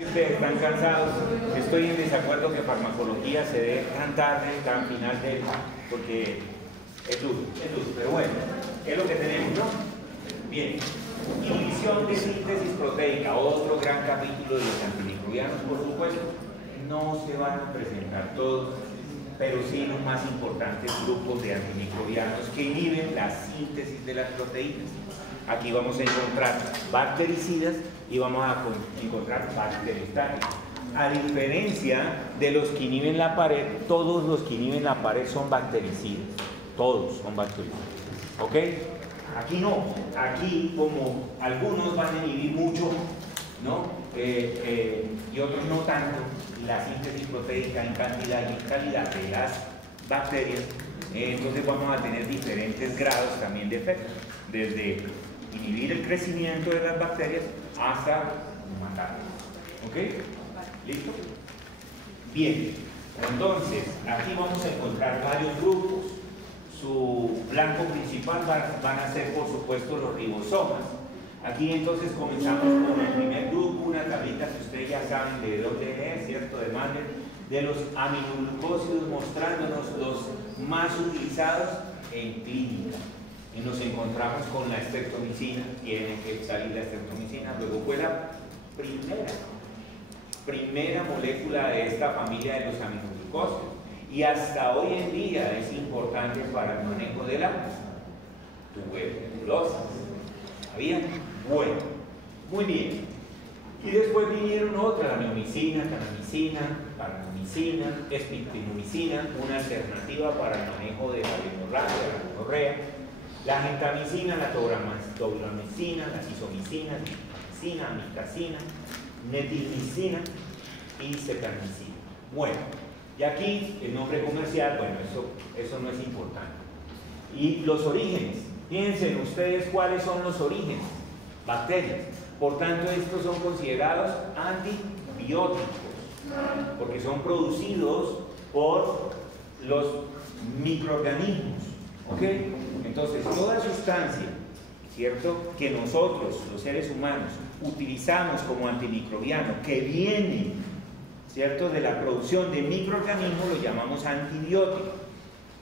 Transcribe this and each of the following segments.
Ustedes están cansados, estoy en desacuerdo que farmacología se dé tan tarde, tan final del, porque es duro, pero bueno, es lo que tenemos, ¿no? Bien, inhibición de síntesis proteica, otro gran capítulo de los antimicrobianos, por supuesto, no se van a presentar todos, pero sí los más importantes grupos de antimicrobianos que inhiben la síntesis de las proteínas. Aquí vamos a encontrar bactericidas y vamos a encontrar bacteriostáticos. A diferencia de los que inhiben la pared, todos los que inhiben la pared son bactericidas. Todos son bactericidas. ¿Ok? Aquí no. Aquí, como algunos van a inhibir mucho, ¿no? Y otros no tanto, la síntesis proteica en cantidad y en calidad de las bacterias, entonces vamos a tener diferentes grados también de efecto. Desde inhibir el crecimiento de las bacterias hasta matarlas. ¿Ok? ¿Listo? Bien, entonces aquí vamos a encontrar varios grupos. Su blanco principal van a ser, por supuesto, los ribosomas. Aquí entonces comenzamos con el primer grupo, una tablita que ustedes ya saben de dónde es, ¿cierto? De Mandel, de los aminoglucósidos, mostrándonos los más utilizados en clínica. Y nos encontramos con la streptomicina, tiene que salir la streptomicina, luego fue la primera molécula de esta familia de los aminoglucósidos, y hasta hoy en día es importante para el manejo de la tuberculosis. ¿Sabían? Bueno, muy bien. Y después vinieron otras, la neomicina, canamicina, paranomicina, estreptomicina, una alternativa para el manejo de la hemorragia, de la gonorrea. La gentamicina, la tobramicina, la cisomicina, la amicacina, netilmicina y cetamicina. Bueno, y aquí el nombre comercial, bueno, eso no es importante. Y los orígenes, piensen ustedes cuáles son los orígenes, bacterias. Por tanto, estos son considerados antibióticos, porque son producidos por los microorganismos. ¿Ok? Entonces, toda sustancia, ¿cierto?, que nosotros, los seres humanos, utilizamos como antimicrobiano, que viene, ¿cierto?, de la producción de microorganismos, lo llamamos antibiótico.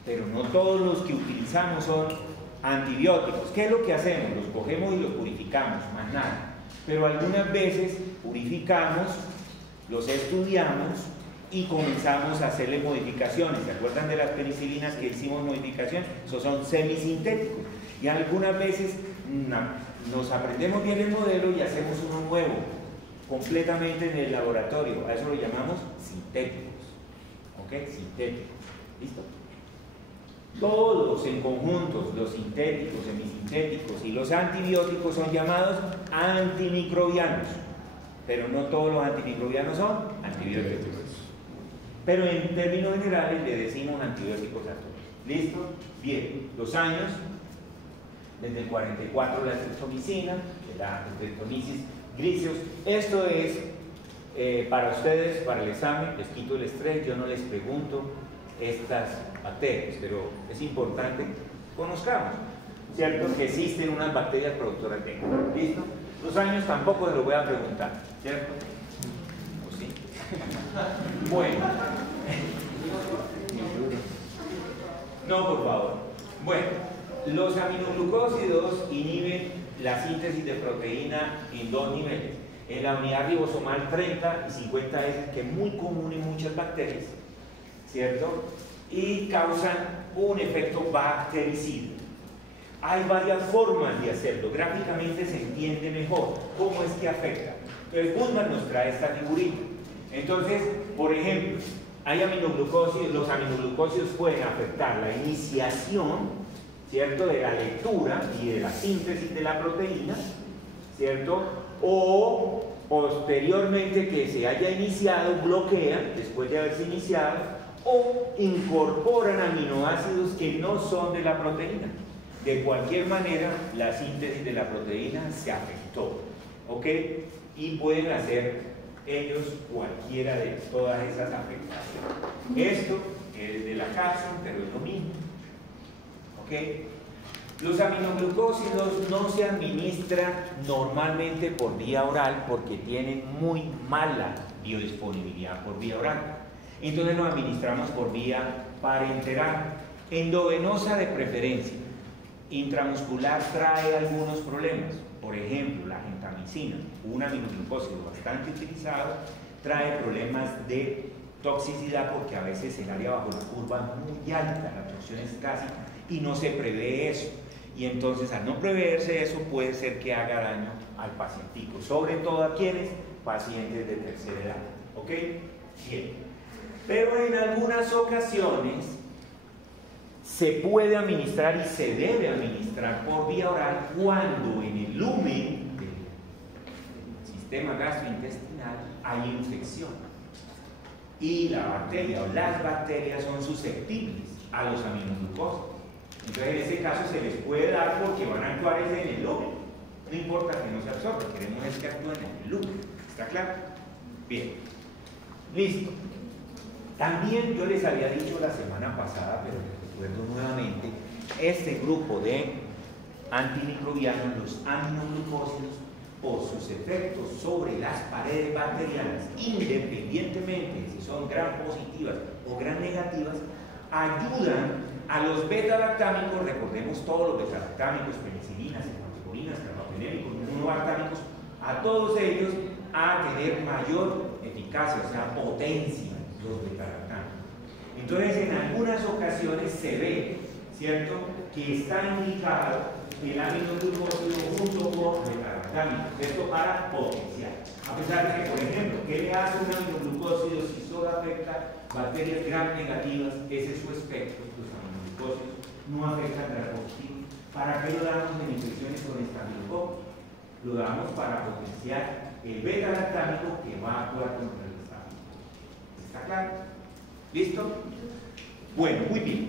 Pero no todos los que utilizamos son antibióticos. ¿Qué es lo que hacemos? Los cogemos y los purificamos, más nada. Pero algunas veces purificamos, los estudiamos y comenzamos a hacerle modificaciones. ¿Se acuerdan de las penicilinas que hicimos modificación? Esos son semisintéticos. Y algunas veces nos aprendemos bien el modelo y hacemos uno nuevo, completamente en el laboratorio. A eso lo llamamos sintéticos. ¿Ok? Sintéticos. ¿Listo? Todos en conjuntos, los sintéticos, semisintéticos y los antibióticos son llamados antimicrobianos. Pero no todos los antimicrobianos son antibióticos. Pero en términos generales le decimos antibióticos a todos. ¿Listo? Bien, los años, desde el 44 la streptomicina, la Streptomyces griseus. Esto es para ustedes, para el examen, les quito el estrés, yo no les pregunto estas bacterias, pero es importante que conozcamos, ¿cierto?, que existen unas bacterias productoras de éter. ¿Listo? Los años tampoco se los voy a preguntar, ¿cierto? ¿O sí? Bueno. No, por favor. Bueno, los aminoglucósidos inhiben la síntesis de proteína en dos niveles. En la unidad ribosomal 30 y 50S, que es muy común en muchas bacterias, ¿cierto? Y causan un efecto bactericida. Hay varias formas de hacerlo. Gráficamente se entiende mejor cómo es que afecta. Entonces, Goodman nos trae esta figurita. Entonces, por ejemplo, hay aminoglucósidos, los aminoglucósidos pueden afectar la iniciación, ¿cierto?, de la lectura y de la síntesis de la proteína, ¿cierto? O posteriormente que se haya iniciado, bloquean, después de haberse iniciado, o incorporan aminoácidos que no son de la proteína. De cualquier manera, la síntesis de la proteína se afectó, ¿ok? Y pueden hacer ellos cualquiera de todas esas afectaciones. Esto es de la cápsula, pero es lo mismo, ¿ok? Los aminoglucósidos no se administran normalmente por vía oral porque tienen muy mala biodisponibilidad por vía oral. Entonces los administramos por vía parenteral, endovenosa de preferencia. Intramuscular trae algunos problemas. Por ejemplo, la gentamicina, un aminoglucósido bastante utilizado, trae problemas de toxicidad porque a veces el área bajo la curva es muy alta, la absorción es casi, y no se prevé eso. Y entonces, al no preverse eso, puede ser que haga daño al pacientico, sobre todo a quienes, pacientes de tercera edad. ¿Ok? Bien. Pero en algunas ocasiones se puede administrar y se debe administrar por vía oral cuando en el lumen del sistema gastrointestinal hay infección y la bacteria o las bacterias son susceptibles a los aminoglucósidos. Entonces en ese caso se les puede dar porque van a actuar en el lumen. No importa que no se absorba, queremos es que actúen en el lumen. ¿Está claro? Bien. Listo. También yo les había dicho la semana pasada, pero les recuerdo nuevamente, este grupo de antimicrobianos, los aminoglucósidos, por sus efectos sobre las paredes bacterianas, independientemente de si son gram positivas o gram negativas, ayudan a los beta-lactámicos, recordemos todos los beta-lactámicos, penicilinas, cefaloporinas, carbapenémicos, monobactámicos, a todos ellos a tener mayor eficacia, o sea, potencia, los beta-lactámicos. Entonces, en algunas ocasiones se ve, ¿cierto?, que está indicado el aminoglucósido junto con beta-lactámicos, esto para potenciar. A pesar de que, por ejemplo, ¿qué le hace un aminoglucósido si solo afecta bacterias gram negativas? Ese es su espectro. Los aminoglucósidos no afectan gram positivo. ¿Para qué lo damos en infecciones con estafilococcus? Lo damos para potenciar el beta-lactámico que va a actuar contra el estafilococcus. ¿Está claro? ¿Listo? Bueno, muy bien.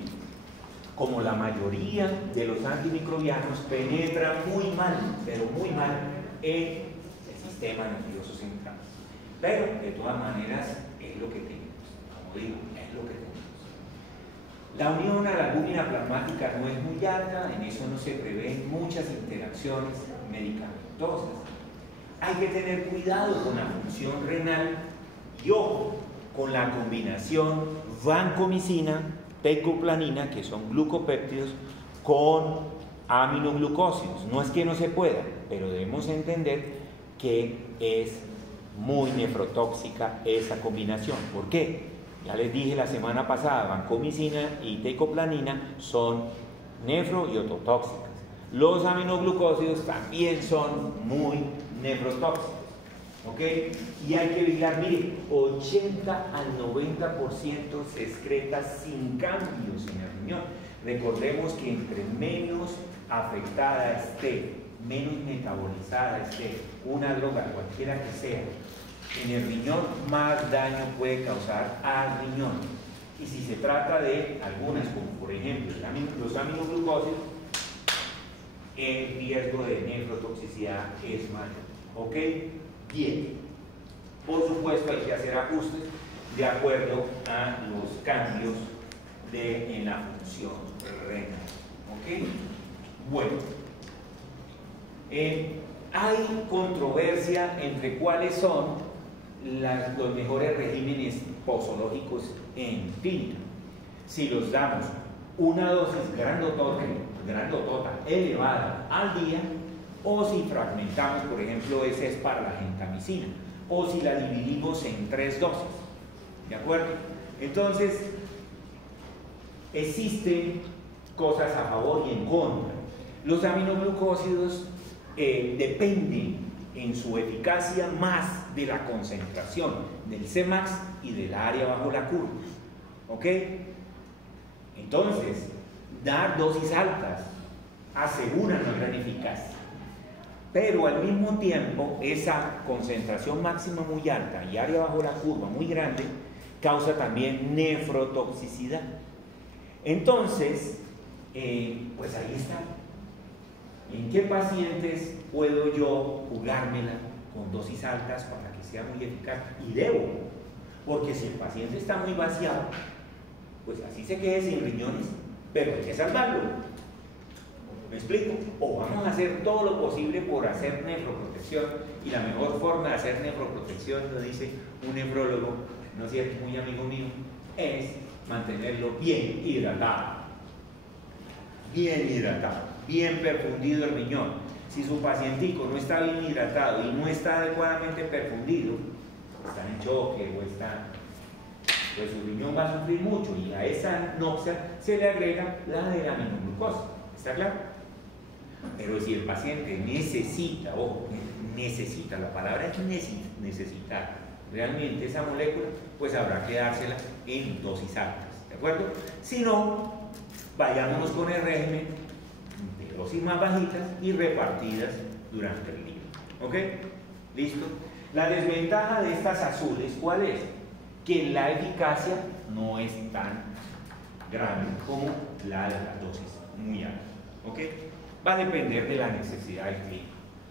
Como la mayoría de los antimicrobianos penetran muy mal, pero muy mal, en el sistema nervioso central. Pero, de todas maneras, es lo que tenemos. Como digo, es lo que tenemos. La unión a la albúmina plasmática no es muy alta, en eso no se prevén muchas interacciones medicamentosas. Hay que tener cuidado con la función renal y ojo con la combinación vancomicina, teicoplanina, que son glucopéptidos, con aminoglucósidos. No es que no se pueda, pero debemos entender que es muy nefrotóxica esa combinación. ¿Por qué? Ya les dije la semana pasada, vancomicina y teicoplanina son nefro y ototóxicas. Los aminoglucósidos también son muy nefrotóxicos. ¿Ok? Y hay que vigilar, mire, 80 al 90% se excreta sin cambios en el riñón. Recordemos que entre menos afectada esté, menos metabolizada esté una droga, cualquiera que sea, en el riñón, más daño puede causar al riñón. Y si se trata de algunas, como por ejemplo los aminoglucósidos, el riesgo de nefrotoxicidad es mayor. ¿Ok? Bien, por supuesto hay que hacer ajustes de acuerdo a los cambios en la función renal. ¿Ok? Bueno, hay controversia entre cuáles son los mejores regímenes posológicos en clínica. Si los damos una dosis grandotota elevada al día, o si fragmentamos, por ejemplo, ese es para la gentamicina, o si la dividimos en 3 dosis. ¿De acuerdo? Entonces, existen cosas a favor y en contra. Los aminoglucósidos dependen en su eficacia más de la concentración del Cmax y del área bajo la curva. ¿Ok? Entonces, dar dosis altas asegura una gran eficacia. Pero al mismo tiempo, esa concentración máxima muy alta y área bajo la curva muy grande causa también nefrotoxicidad. Entonces, pues ahí está. ¿En qué pacientes puedo yo jugármela con dosis altas para que sea muy eficaz? Y debo, porque si el paciente está muy vaciado, pues así se quede sin riñones, pero hay que salvarlo. ¿Me explico? O vamos a hacer todo lo posible por hacer nefroprotección, y la mejor forma de hacer nefroprotección, lo dice un nefrólogo, no es cierto, muy amigo mío, es mantenerlo bien hidratado, bien perfundido el riñón. Si su pacientico no está bien hidratado y no está adecuadamente perfundido, está en choque o está, pues su riñón va a sufrir mucho, y a esa noxia se le agrega la de la aminoglucosa. ¿Está claro? Pero si el paciente necesita, ojo, necesita, la palabra es necesitar realmente esa molécula, pues habrá que dársela en dosis altas, ¿de acuerdo? Si no, vayámonos con el régimen de dosis más bajitas y repartidas durante el día. ¿Ok? ¿Listo? La desventaja de estas azules, ¿cuál es? Que la eficacia no es tan grande como la de las dosis muy altas. ¿Ok? Va a depender de la necesidad del cliente.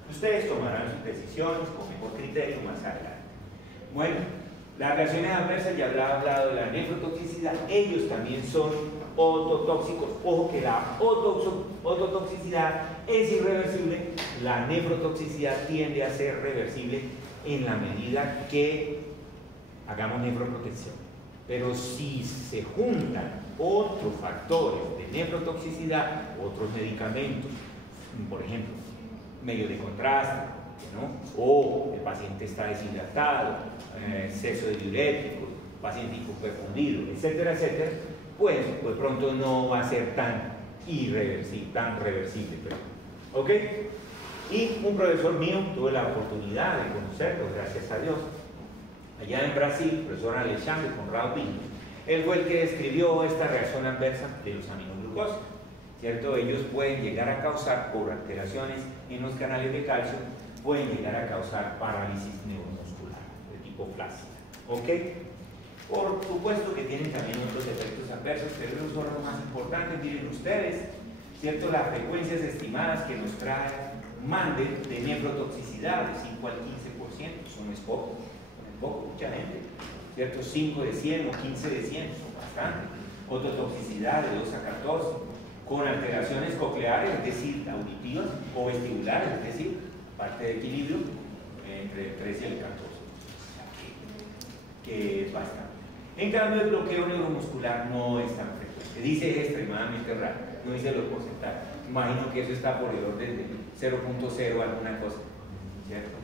Ustedes tomarán sus decisiones con mejor criterio más adelante. Bueno, las reacciones adversas, ya hablado de la nefrotoxicidad, ellos también son ototóxicos. Ojo que la ototoxicidad es irreversible, la nefrotoxicidad tiende a ser reversible en la medida que hagamos nefroprotección. Pero si se juntan otros factores de nefrotoxicidad, otros medicamentos, por ejemplo, medio de contraste, ¿no? O el paciente está deshidratado, exceso de diuréticos, paciente hipoperfundido, etcétera, etcétera, pues pronto no va a ser tan reversible. ¿Ok? Y un profesor mío, tuve la oportunidad de conocerlo, gracias a Dios, allá en Brasil, profesor Alexandre Conrado Pinto. Él fue el que describió esta reacción adversa de los aminoglucósidos, ¿cierto? Ellos pueden llegar a causar, por alteraciones en los canales de calcio, pueden llegar a causar parálisis neuromuscular de tipo flácida. ¿Ok? Por supuesto que tienen también otros efectos adversos, pero esos son los más importantes. Miren ustedes, ¿cierto? Las frecuencias estimadas que nos trae Mandel de nefrotoxicidad de 5 al 15%, eso no es poco, mucha gente, ¿cierto? 5 de 100 o 15 de 100, son bastante. Ototoxicidad de 2 a 14, con alteraciones cocleares, es decir, auditivas, o vestibulares, es decir, parte de equilibrio, entre el 13 y el 14, que es bastante. En cambio, el bloqueo neuromuscular no es tan frecuente, dice es extremadamente raro, no dice los porcentajes. Imagino que eso está por el orden de 0.0 alguna cosa, ¿cierto?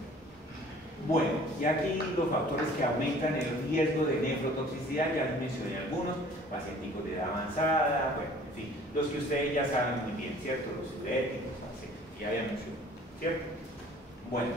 Bueno, y aquí los factores que aumentan el riesgo de nefrotoxicidad, ya les mencioné algunos, pacientes de edad avanzada, bueno, en fin, los que ustedes ya saben muy bien, ¿cierto? Los diuréticos, etc. Ya había mencionado, ¿cierto? Bueno,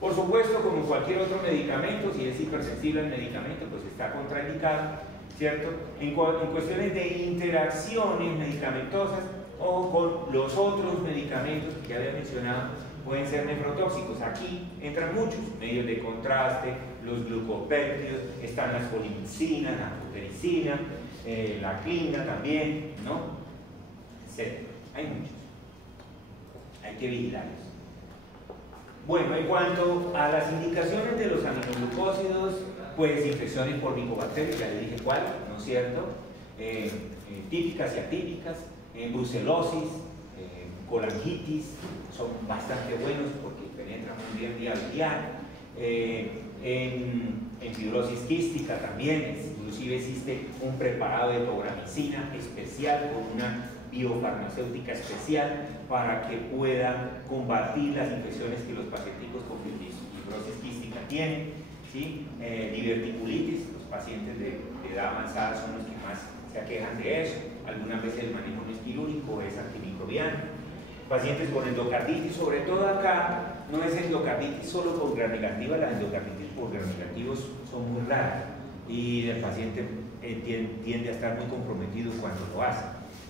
por supuesto, como cualquier otro medicamento, si es hipersensible al medicamento, pues está contraindicado, ¿cierto? En cuestiones de interacciones medicamentosas o con los otros medicamentos que ya había mencionado, pueden ser nefrotóxicos. Aquí entran muchos medios de contraste, los glucopéptidos, están las polimicinas, la amfotericina, la clina también, ¿no? Etc. Hay muchos. Hay que vigilarlos. Bueno, en cuanto a las indicaciones de los aminoglucósidos, pues infecciones por micobacterias, ya le dije cuál, ¿no es cierto? Típicas y atípicas, brucelosis, colangitis, son bastante buenos porque penetran muy bien vía biliar. En fibrosis quística también, inclusive existe un preparado de tobramicina especial con una biofarmacéutica especial para que pueda combatir las infecciones que los pacientes con fibrosis quística tienen, ¿sí? Diverticulitis, los pacientes de edad avanzada son los que más se aquejan de eso. Algunas veces el manejo no es quirúrgico, es antimicrobiano. Pacientes con endocarditis, sobre todo acá, no es endocarditis solo por gram negativa, las endocarditis por gram negativos son muy raras y el paciente tiende a estar muy comprometido cuando lo hace.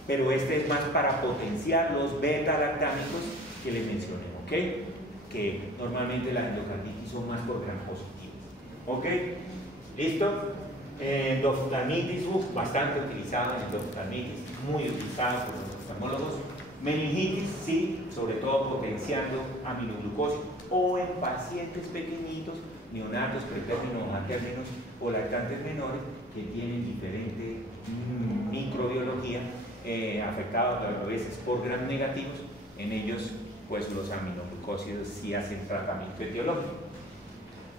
Pero este es más para potenciar los beta-lactámicos que les mencioné, ¿ok? Que normalmente las endocarditis son más por gram positivos, ¿ok? ¿Listo? Endoftalmitis, bastante utilizada en endoftalmitis, muy utilizada por los oftalmólogos. Meningitis, sí, sobre todo potenciando aminoglucósidos, o en pacientes pequeñitos, neonatos, pretérminos, matérminos o lactantes menores que tienen diferente microbiología, afectados a veces por gram negativos en ellos pues los aminoglucósidos sí hacen tratamiento etiológico.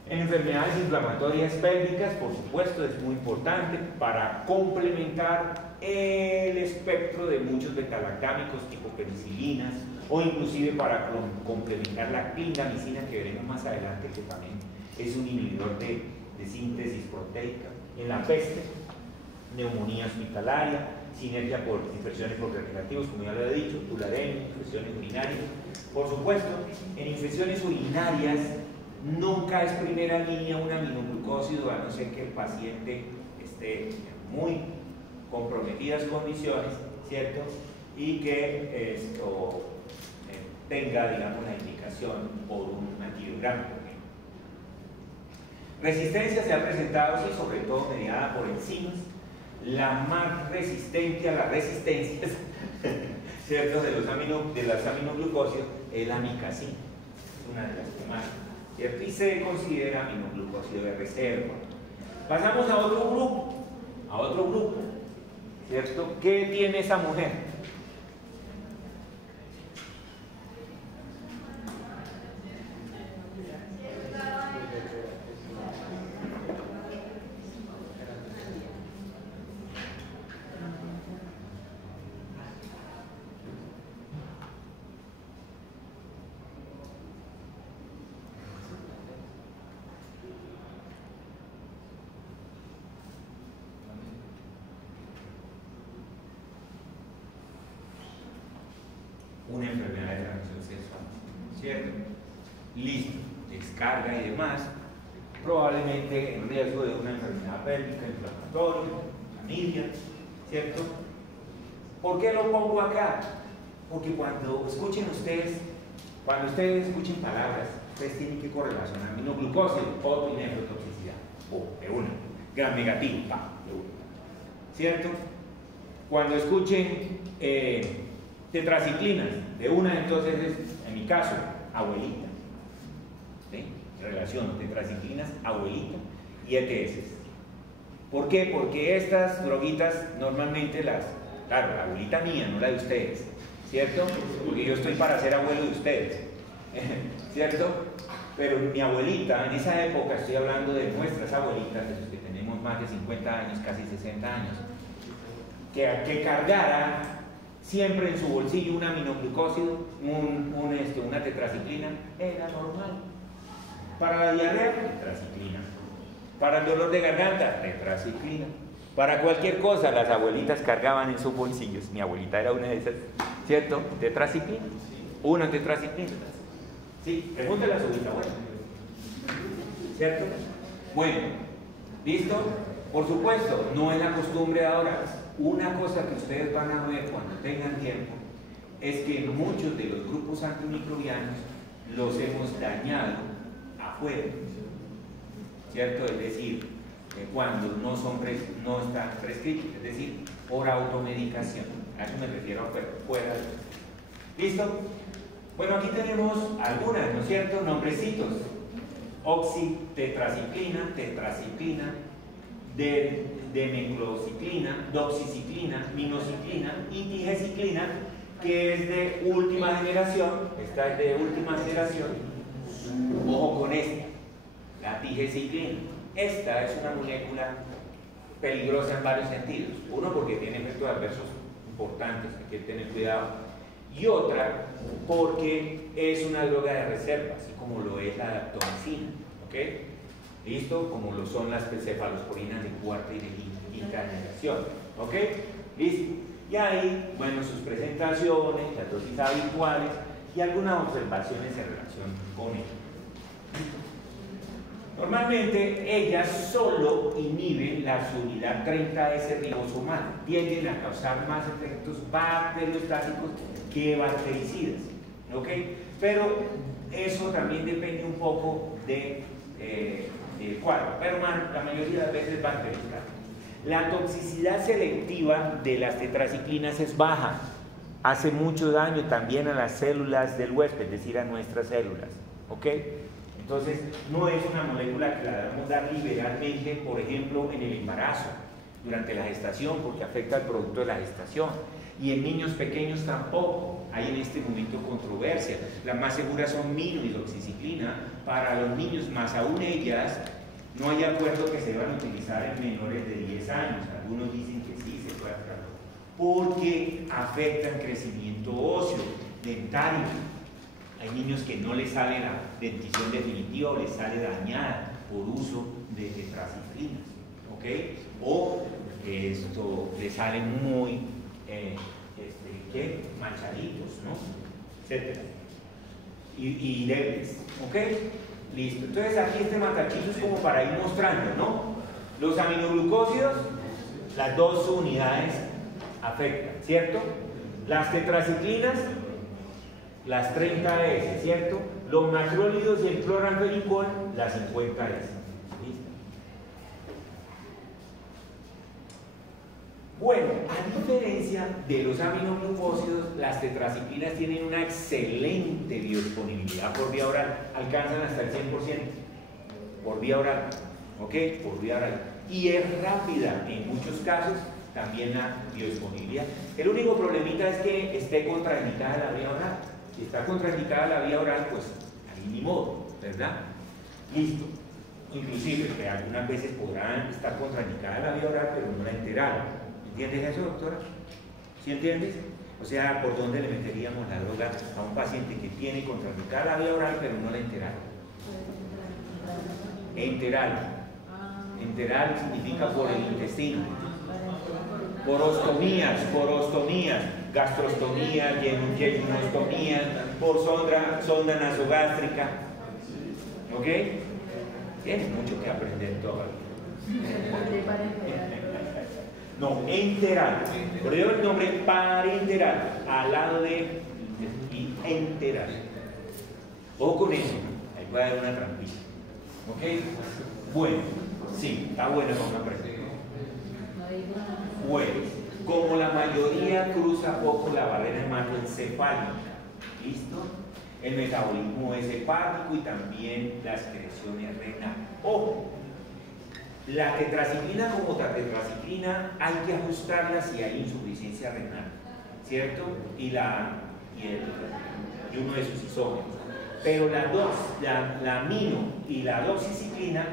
En enfermedades inflamatorias pélvicas, por supuesto, es muy importante para complementar el espectro de muchos betalactámicos tipo penicilinas, o inclusive para complementar la clindamicina, que veremos más adelante, que también es un inhibidor de síntesis proteica. En la peste, neumonía hospitalaria, sinergia por infecciones por recreativos, como ya lo he dicho, tularemia, infecciones urinarias. Por supuesto, en infecciones urinarias nunca es primera línea un aminoglucósido, a no ser que el paciente esté en muy comprometidas condiciones, ¿cierto? Y que esto tenga, digamos, la indicación por un antibiograma. Resistencia se ha presentado, sí, sobre todo mediada por enzimas. La más resistente a las resistencias, ¿cierto?, de las aminoglucósidos es la amicacina, es una de las que más, ¿cierto? Y se considera aminoglucósido de reserva. Pasamos a otro grupo, ¿cierto? ¿Qué tiene esa mujer? Una enfermedad de transmisión sexual, ¿cierto? Listo, descarga y demás, probablemente en riesgo de una enfermedad pélvica, inflamatoria, familia, ¿cierto? ¿Por qué lo pongo acá? Porque cuando ustedes escuchen palabras, ustedes tienen que correlacionar aminoglucósido, foto y nefrotoxicidad, de una, gran negativo, de una, ¿cierto? Cuando escuchen tetraciclinas, de una, entonces es, en mi caso, abuelita, ¿sí? Relación tetraciclinas, abuelita y ETS. ¿Por qué? Porque estas droguitas normalmente claro, la abuelita mía, no la de ustedes, ¿cierto? Porque yo estoy para ser abuelo de ustedes, ¿cierto? Pero mi abuelita, en esa época, estoy hablando de nuestras abuelitas, de los que tenemos más de 50 años, casi 60 años, que cargara siempre en su bolsillo un aminoglucósido, una tetraciclina, era normal. Para la diarrea, tetraciclina. Para el dolor de garganta, tetraciclina. Para cualquier cosa, las abuelitas cargaban en sus bolsillos. Mi abuelita era una de esas, ¿cierto? Tetraciclina. Una tetraciclina. Sí, pregúntale a su bisabuela. ¿Cierto? Bueno, ¿listo? Por supuesto, no es la costumbre ahora. Una cosa que ustedes van a ver cuando tengan tiempo es que muchos de los grupos antimicrobianos los hemos dañado afuera, ¿cierto? Es decir, cuando no están prescritos, es decir, por automedicación. A eso me refiero fuera. ¿Listo? Bueno, aquí tenemos algunas, ¿no es cierto? Nombrecitos: oxitetraciclina, tetraciclina, demeclociclina, doxiciclina, minociclina y tigeciclina, que es de última generación. Esta es de última generación. Ojo con esta, la tigeciclina. Esta es una molécula peligrosa en varios sentidos. Uno, porque tiene efectos adversos importantes, hay que tener cuidado. Y otra, porque es una droga de reserva, así como lo es la daptomicina, ¿ok? ¿Listo? Como lo son las cefalosporinas de cuarta y de quinta generación, ¿ok? ¿Listo? Y ahí, bueno, sus presentaciones, las dosis habituales y algunas observaciones en relación con ello. Normalmente ellas solo inhiben la subunidad 30S ribosomal, tienden a causar más efectos bacteriostáticos que bactericidas, ¿ok? Pero eso también depende un poco del cuadro, pero la mayoría de las veces bacteriostáticos. La toxicidad selectiva de las tetraciclinas es baja, hace mucho daño también a las células del huésped, es decir, a nuestras células, ¿ok? Entonces, no es una molécula que la debemos dar liberalmente, por ejemplo, en el embarazo. durante la gestación porque afecta al producto de la gestación. Y en niños pequeños tampoco. Hay en este momento controversia. Las más seguras son mino y doxiciclina para los niños, más aún ellas, no hay acuerdo que se van a utilizar en menores de 10 años. Algunos dicen que sí se puede hacer, porque afectan crecimiento óseo, dentario. Hay niños que no les sale la dentición definitiva o les sale dañada por uso de tetraciclinas, ¿ok? O esto les sale muy manchaditos, ¿no? Etcétera. Y débiles, ¿ok? Listo. Entonces aquí este matachito es como para ir mostrando, ¿no? Los aminoglucósidos, las dos unidades afectan, ¿cierto? Las tetraciclinas, las 30S, ¿cierto? Los macrólidos y el cloranfericol, las 50S. Bueno, a diferencia de los aminoglucósidos, las tetraciclinas tienen una excelente biodisponibilidad por vía oral, alcanzan hasta el 100% por vía oral, ¿ok? Por vía oral. Y es rápida en muchos casos también la biodisponibilidad. El único problemita es que esté contraindicada la vía oral. Si está contraindicada la vía oral, pues ahí ni modo, ¿verdad? Listo. Inclusive que algunas veces podrán estar contraindicada la vía oral, pero no la enteral. ¿Entiendes eso, doctora? ¿Sí entiendes? O sea, ¿por dónde le meteríamos la droga a un paciente que tiene contraindicada la vía oral, pero no la enteral? Enteral. Enteral significa por el intestino. Porostomías, gastrostomías, yemunostomías, por sonda nasogástrica. ¿Ok? Tienes mucho que aprender todavía. No, enteral. Por ello el nombre parenteral, al lado de y enteral. Ojo con eso, ahí puede haber una trampilla. ¿Ok? Bueno, sí, está bueno con una pregunta. Bueno, como la mayoría cruza poco la barrera hematoencefálica, ¿listo? El metabolismo es hepático y también la excreción es renal. Ojo. La tetraciclina como tetraciclina hay que ajustarla si hay insuficiencia renal, ¿cierto? Y uno de sus isómeros. Pero la amino y la doxiciclina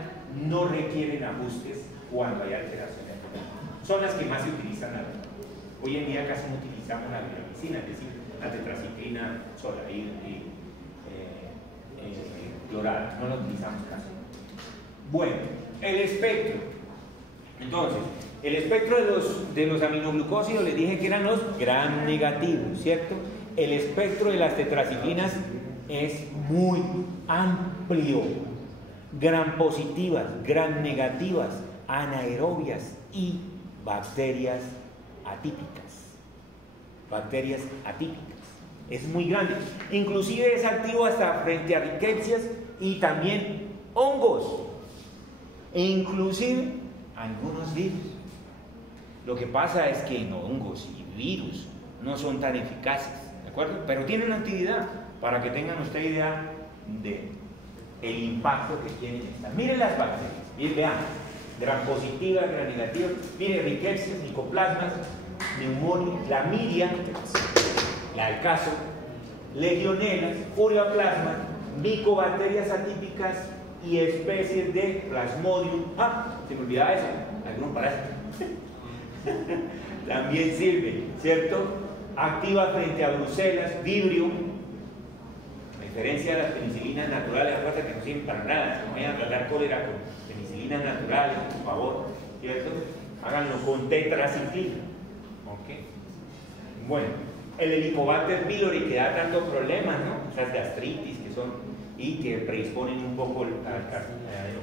no requieren ajustes cuando hay alteraciones renales. Son las que más se utilizan ahora. Hoy en día casi no utilizamos la viramicina, es decir, la tetraciclina sola y clorada, no la utilizamos casi. Bueno. El espectro. Entonces, el espectro de los aminoglucósidos les dije que eran los gram negativos, ¿cierto? El espectro de las tetraciclinas es muy amplio. Gram positivas, gram negativas, anaerobias y bacterias atípicas. Bacterias atípicas. Es muy grande. Inclusive es activo hasta frente a ricketsias y también hongos. E inclusive algunos virus. Lo que pasa es que no, hongos y virus no son tan eficaces, ¿de acuerdo? Pero tienen actividad para que tengan usted idea de el impacto que tienen estas. Miren las bacterias, miren, vean, gram positiva, gram negativa, miren, ricketsias, micoplasmas, neumonía, clamidia, la del caso, legionelas, ureaplasma, micobacterias atípicas y especies de Plasmodium. Se me olvidaba eso, algunos parásitos. También sirve, ¿cierto? Activa frente a brucelas, vibrio, a diferencia de las penicilinas naturales, acuérdense que no sirven para nada, no vayan a tratar cólera con penicilinas naturales, por favor, ¿cierto? Háganlo con tetraciclina. ¿Ok? Bueno, el Helicobacter pylori que da tantos problemas, ¿no? Esas gastritis que son y que predisponen un poco al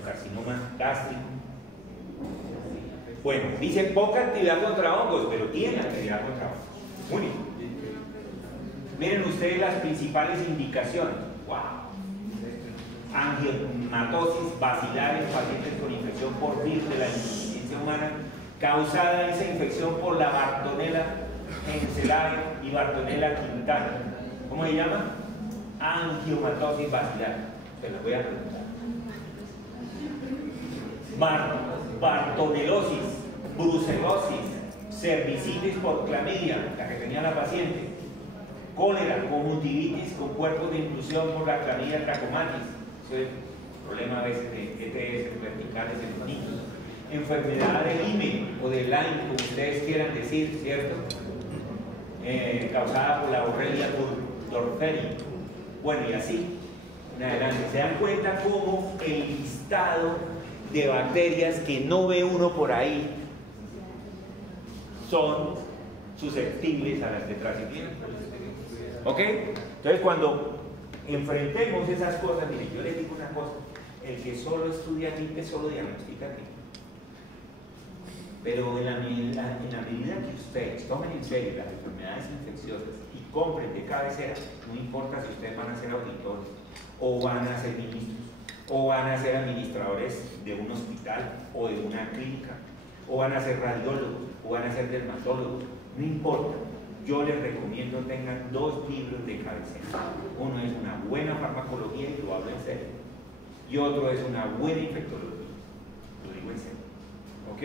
carcinoma gástrico. Bueno, dice poca actividad contra hongos, pero tiene actividad contra hongos. Muy bien. Miren ustedes las principales indicaciones. ¡Wow! Angiomatosis bacilar en pacientes con infección por virus de la insuficiencia humana, causada esa infección por la Bartonella encellae y Bartonella quintana. ¿Cómo se llama? Angiomatosis bacilar. Se las voy a preguntar. Bartonelosis. brucelosis, cervicitis por clamidia, la que tenía la paciente, cólera, conjuntivitis con cuerpos de inclusión por la clamidia trachomatis, eso es problema a veces de ETS verticales en los niños, enfermedad de Lyme o de Lyme, como ustedes quieran decir, ¿cierto? Causada por la Borrelia burgdorferi. Bueno, y así en adelante. Se dan cuenta cómo el listado de bacterias que no ve uno por ahí son susceptibles a las tetraciclinas. ¿Ok? Entonces, cuando enfrentemos esas cosas, miren, yo les digo una cosa: el que solo estudia gripe solo diagnostica gripe. Pero en la medida que ustedes tomen en serio las enfermedades infecciosas y compren de cabecera, no importa si ustedes van a ser auditores, o van a ser ministros, o van a ser administradores de un hospital o de una clínica, o van a ser radiólogos, o van a ser dermatólogos, no importa. Yo les recomiendo tengan 2 libros de cabecera. Uno es una buena farmacología, y lo hablo en serio, y otro es una buena infectología, lo digo en serio. ¿Ok?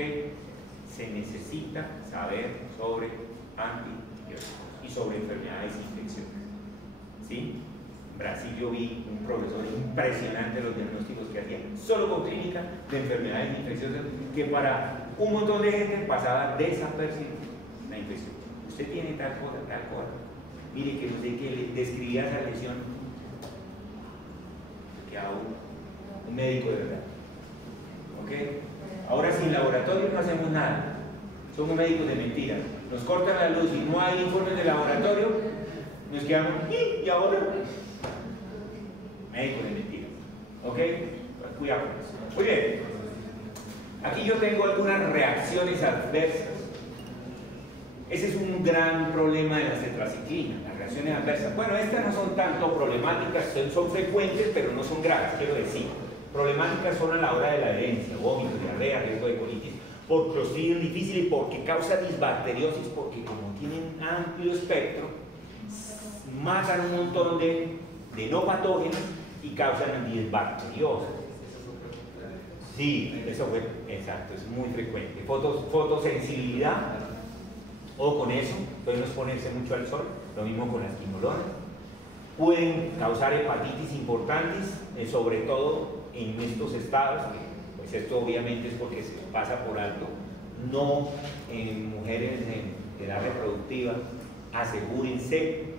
Se necesita saber sobre antibióticos y sobre enfermedades infecciosas. ¿Sí? En Brasil yo vi un profesor impresionante los diagnósticos que hacía, solo con clínica de enfermedades infecciosas, que para un montón de gente pasaba desapercibido la infección. Usted tiene tal cosa, tal cosa. Mire que no sé qué le describía esa lesión, que a un médico de verdad. ¿Ok? Ahora sin laboratorio no hacemos nada. Somos médicos de mentira. Nos cortan la luz y no hay informes de laboratorio, nos quedamos, ¿y ahora? Médicos de mentira. ¿Ok? Pues cuidado con eso. Muy bien. Aquí yo tengo algunas reacciones adversas. Ese es un gran problema de las tetraciclinas, las reacciones adversas. Bueno, estas no son tanto problemáticas, son frecuentes, pero no son graves, quiero decir. Problemáticas son a la hora de la adherencia, vómito, diarrea, riesgo de colitis, por Clostridium difficile, porque causa disbacteriosis, porque como tienen amplio espectro, matan un montón de no patógenos y causan disbacteriosis. Sí, eso fue, exacto, es muy frecuente. Fotosensibilidad, o con eso, pueden exponerse mucho al sol, lo mismo con las quinolonas. Pueden causar hepatitis importantes, sobre todo en estos estados, pues esto obviamente es porque se pasa por alto. No en mujeres de edad reproductiva, asegúrense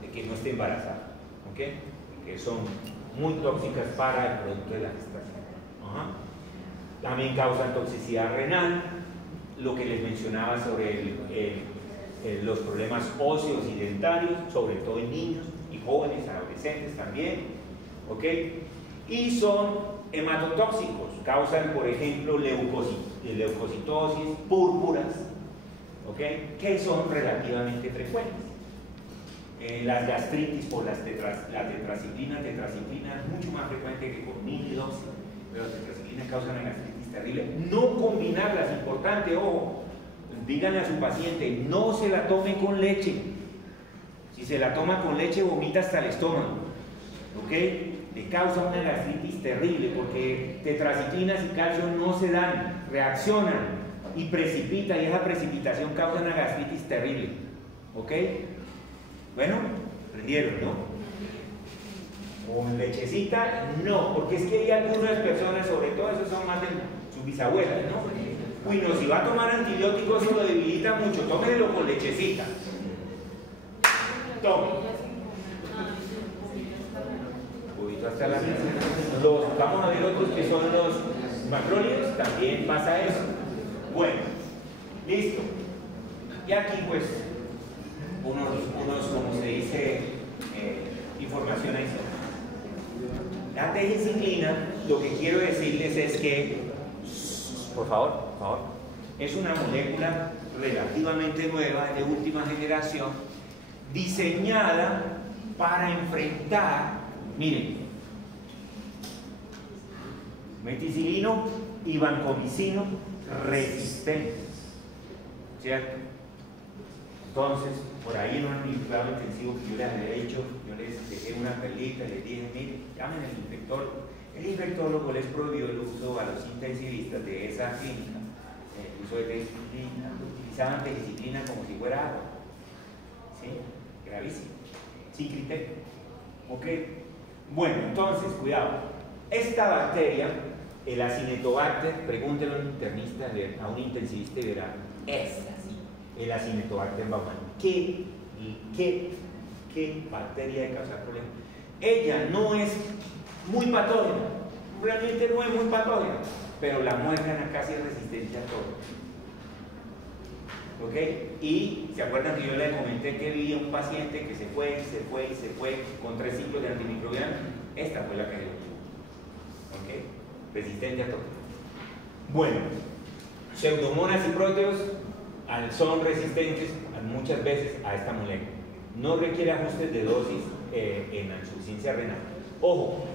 de que no esté embarazada, ¿ok? Que son muy tóxicas para el producto de la gestación. También causan toxicidad renal, lo que les mencionaba sobre los problemas óseos y dentarios, sobre todo en niños y jóvenes, adolescentes también, ¿ok? Y son hematotóxicos, causan, por ejemplo, leucocitosis, púrpuras, ¿ok? Que son relativamente frecuentes. Las gastritis por la tetraciclina es mucho más frecuente que con 1012, pero las tetraciclinas causan una gastritis terrible. No combinarlas, importante, ojo, díganle a su paciente, no se la tome con leche. Si se la toma con leche, vomita hasta el estómago, ¿ok? Le causa una gastritis terrible, porque tetraciclinas y calcio no se dan, reaccionan y precipitan, y esa precipitación causa una gastritis terrible, ¿ok? Bueno, aprendieron, ¿no? Con lechecita, no, porque es que hay algunas personas, sobre todo esos son más de sus bisabuelas, ¿no? Uy, no, si va a tomar antibióticos eso lo debilita mucho, tómelo con lechecita. Tome. Hasta la vamos a ver otros que son los macrólidos, también pasa eso. Bueno, listo. Y aquí pues unos como se dice, información adicional. La tejiciclina, lo que quiero decirles es que, por favor, es una molécula relativamente nueva, de última generación, diseñada para enfrentar, miren, meticilino y vancomicino resistentes, ¿cierto? Entonces, por ahí en un inflado intensivo que yo les había dicho, yo les dejé una perlita y les dije, miren, llamen al infectólogo. El infectólogo les prohibió el uso a los intensivistas de esa clínica el uso de teliciclina, utilizaban teliciclina como si fuera agua, ¿sí? Gravísimo, sin criterio, ¿ok? Bueno, entonces, cuidado, esta bacteria, el Acinetobacter, pregúntele a un internista, a un intensivista y verá, es así, el Acinetobacter baumannii. ¿Qué bacteria de causar problemas? Ella no es muy patógena, realmente no es muy patógena, pero la muérgana casi es resistente a todo. ¿Ok? Y se acuerdan que yo les comenté que había un paciente que se fue con 3 ciclos de antimicrobiano. Esta fue la que dio. ¿Ok? Resistente a todo. Bueno, pseudomonas y próteos son resistentes muchas veces a esta molécula. No requiere ajustes de dosis en la insuficiencia renal. Ojo,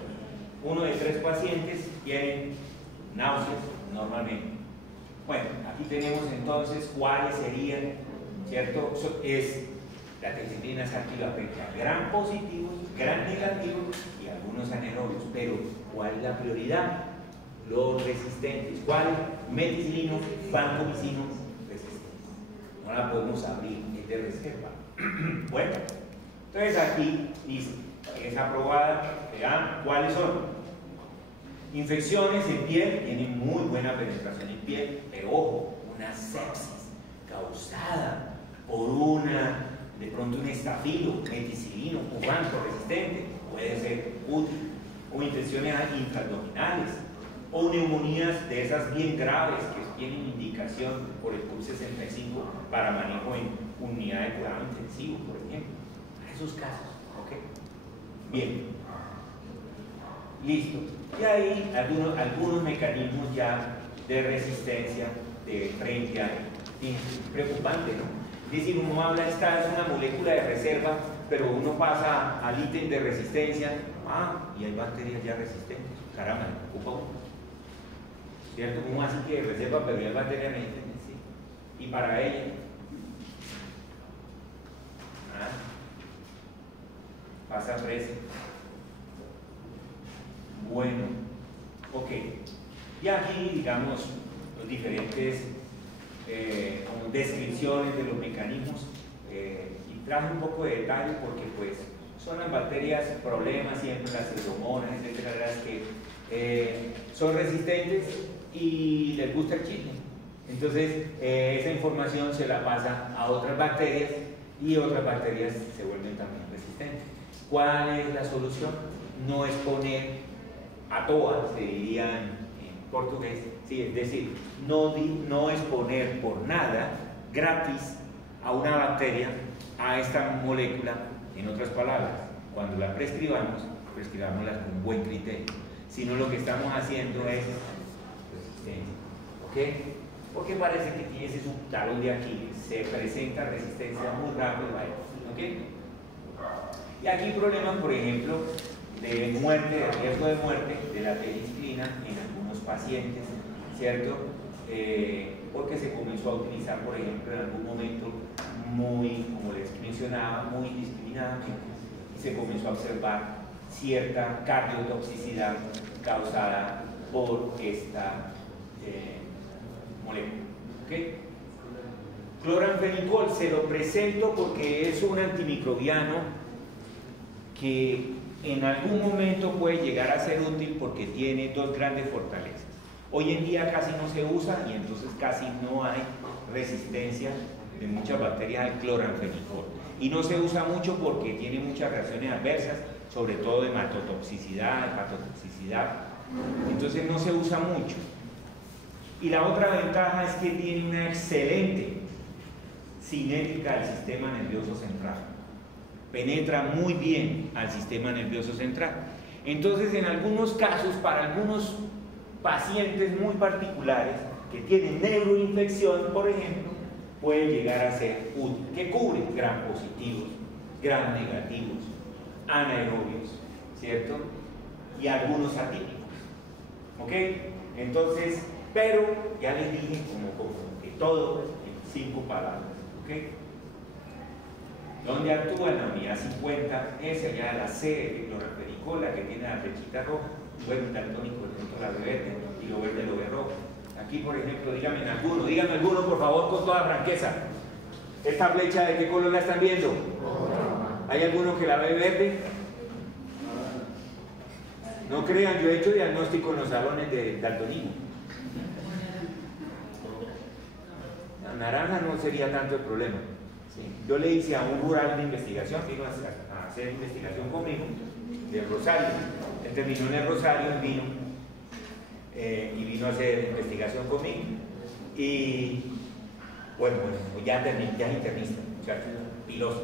1 de 3 pacientes tienen náuseas normalmente. Bueno, aquí tenemos entonces cuáles serían, ¿cierto? Es la teliciclina se activa frente a gran positivos, gran negativos y algunos anaerobios. Pero, ¿cuál es la prioridad? Los resistentes. ¿Cuál? Meticilino, vancomicino, resistentes. No la podemos abrir, es de reserva. Bueno, entonces aquí dice, es aprobada, vean cuáles son. Infecciones en piel, tienen muy buena penetración en piel, pero ojo, una sepsis causada por de pronto un estafilo, meticilino o vanco resistente, puede ser útil, o infecciones intraabdominales, o neumonías de esas bien graves que tienen indicación por el CUP 65 para manejo en unidad de cuidado intensivo, por ejemplo. Esos casos, ¿ok? Bien. Listo. Y hay algunos mecanismos ya de resistencia frente a él. Preocupante, ¿no? Es decir, uno habla, esta es una molécula de reserva, pero uno pasa al ítem de resistencia, y hay bacterias ya resistentes. Caramba, me preocupa uno. ¿Cierto? ¿Cómo así que de reserva, pero hay bacterias resistentes? Sí. Y para ella, pasa precio. Bueno, ok. Y aquí, digamos, los diferentes descripciones de los mecanismos y traje un poco de detalle porque pues son las bacterias problemas siempre, las pseudomonas, etcétera, las que son resistentes y les gusta el chisme. Entonces esa información se la pasa a otras bacterias y otras bacterias se vuelven también resistentes. ¿Cuál es la solución? No exponer a todas, se diría en portugués, sí, es decir, no exponer por nada gratis a una bacteria, a esta molécula. En otras palabras, cuando la prescribámosla con buen criterio, sino lo que estamos haciendo es resistencia, ¿ok? Porque parece que tiene ese subtalón de aquí, se presenta resistencia muy rápido, ¿ok? Y aquí problemas, por ejemplo, de muerte, de riesgo de muerte de la teliciclina en algunos pacientes, ¿cierto? Porque se comenzó a utilizar, por ejemplo, en algún momento muy, como les mencionaba, muy indiscriminadamente, y se comenzó a observar cierta cardiotoxicidad causada por esta molécula. ¿Okay? Cloranfenicol se lo presento porque es un antimicrobiano que en algún momento puede llegar a ser útil porque tiene 2 grandes fortalezas. Hoy en día casi no se usa y entonces casi no hay resistencia de muchas bacterias al cloranfenicol. Y no se usa mucho porque tiene muchas reacciones adversas, sobre todo de hematotoxicidad, entonces no se usa mucho. Y la otra ventaja es que tiene una excelente cinética del sistema nervioso central. Penetra muy bien al sistema nervioso central. Entonces, en algunos casos, para algunos pacientes muy particulares que tienen neuroinfección, por ejemplo, puede llegar a ser útil, que cubre gram positivos, gram negativos, anaerobios, ¿cierto? Y algunos atípicos, ¿ok? Entonces, pero ya les dije como que todo en 5 palabras, ¿ok? ¿Dónde actúa? En la unidad 50, es allá la C de cloranfenicol, la que tiene la flechita roja, bueno, daltónico, el punto la ve verde y lo verde lo ve rojo. Aquí, por ejemplo, díganme alguno, por favor, con toda franqueza. ¿Esta flecha de qué color la están viendo? ¿Hay alguno que la ve verde? No crean, yo he hecho diagnóstico en los salones de daltonismo. La naranja no sería tanto el problema. Sí. Yo le hice a un rural de investigación, vino a hacer investigación conmigo, de Rosario. Él terminó en el Rosario, y vino a hacer investigación conmigo. Y bueno, ya es internista, muchacho, piloso.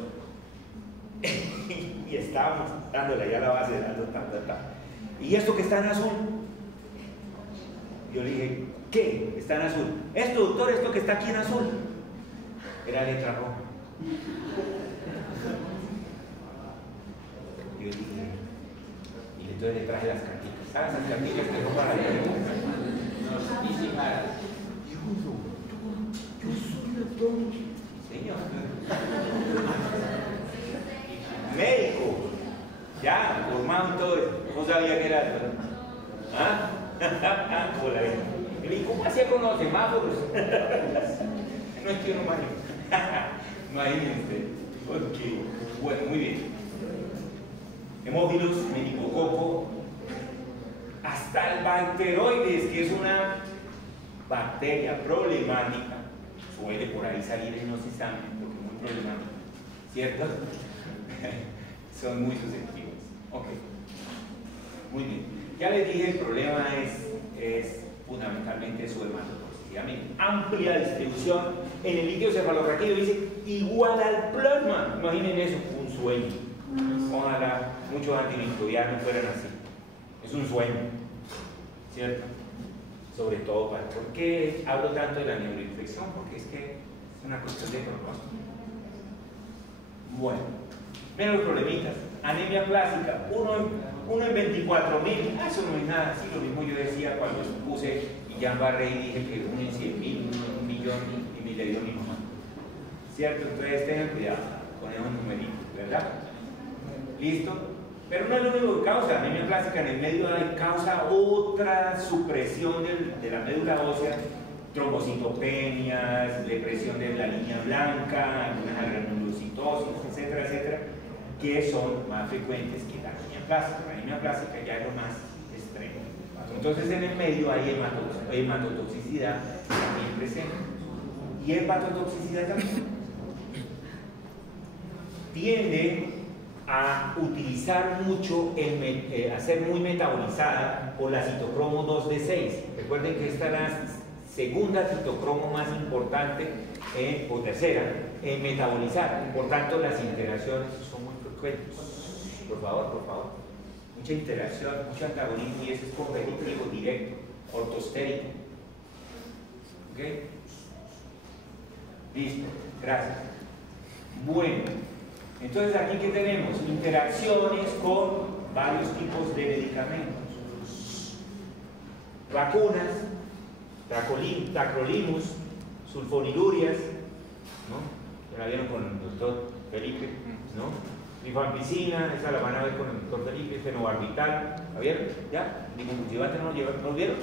Y estábamos dándole ya la base de datos, ¿y esto que está en azul? Yo le dije, ¿qué está en azul? Esto, doctor, esto que está aquí en azul. Era letra roja. Yo dije, y entonces le traje las cartitas. ¿Sabes esas cartitas que no para leer? Yo soy doctor. Señor. Médico. Ya, formado y todo eso. No sabía que era eso. ¿Ah? ¿Cómo la ven? ¿Y cómo hacía con los semáforos? No es que uno maneja. Imagínense. Ok. Bueno, muy bien. Hemófilos, meningococo, hasta el bacteroides, que es una bacteria problemática, suele por ahí salir en los exámenes, porque es muy problemática, ¿cierto? Son muy susceptibles. Ok. Muy bien. Ya les dije, el problema es fundamentalmente su hematotoxicidad. Amplia distribución en el líquido cefalorraquídeo, dice igual al plasma. Imaginen eso, un sueño. Ojalá muchos antimicrobianos fueran así. Es un sueño, ¿cierto? Sobre todo ¿por qué hablo tanto de la neuroinfección? Porque es que es una cuestión de propósito. Bueno, menos problemitas. Anemia plástica, uno en 24.000. Eso no es nada. Sí, lo mismo yo decía cuando puse Guillain-Barré y dije que uno en 100.000, uno en 1.000.000 y me le dio mi mamá. ¿Cierto? Entonces tengan cuidado con esos numeritos, ¿verdad? ¿Listo? Pero no es lo único que causa anemia plástica. En el medio causa otra supresión de la médula ósea, trombocitopenias, depresión de la línea blanca, algunas granulocitosis, etcétera, etcétera, que son más frecuentes que la anemia plástica. La anemia plástica ya es lo más extremo. Entonces en el medio hay hematotoxicidad también presente. Y hepatotoxicidad también tiende a utilizar mucho, a ser muy metabolizada por la citocromo 2D6. Recuerden que esta es la segunda citocromo más importante, o tercera, en metabolizar. Por tanto, las interacciones son muy frecuentes. Por favor. Mucha interacción, mucho antagonismo, y eso es competitivo, directo, ortostérico. ¿Ok? Listo, gracias. Bueno. Entonces aquí ¿qué tenemos? Interacciones con varios tipos de medicamentos. Vacunas, tacrolimus, sulfonilurias, ¿no? Ya la vieron con el doctor Felipe, ¿no? Rifampicina, esa la van a ver con el doctor Felipe, fenobarbital, ¿la vieron? ¿Ya? Lipocultivante no lo vieron.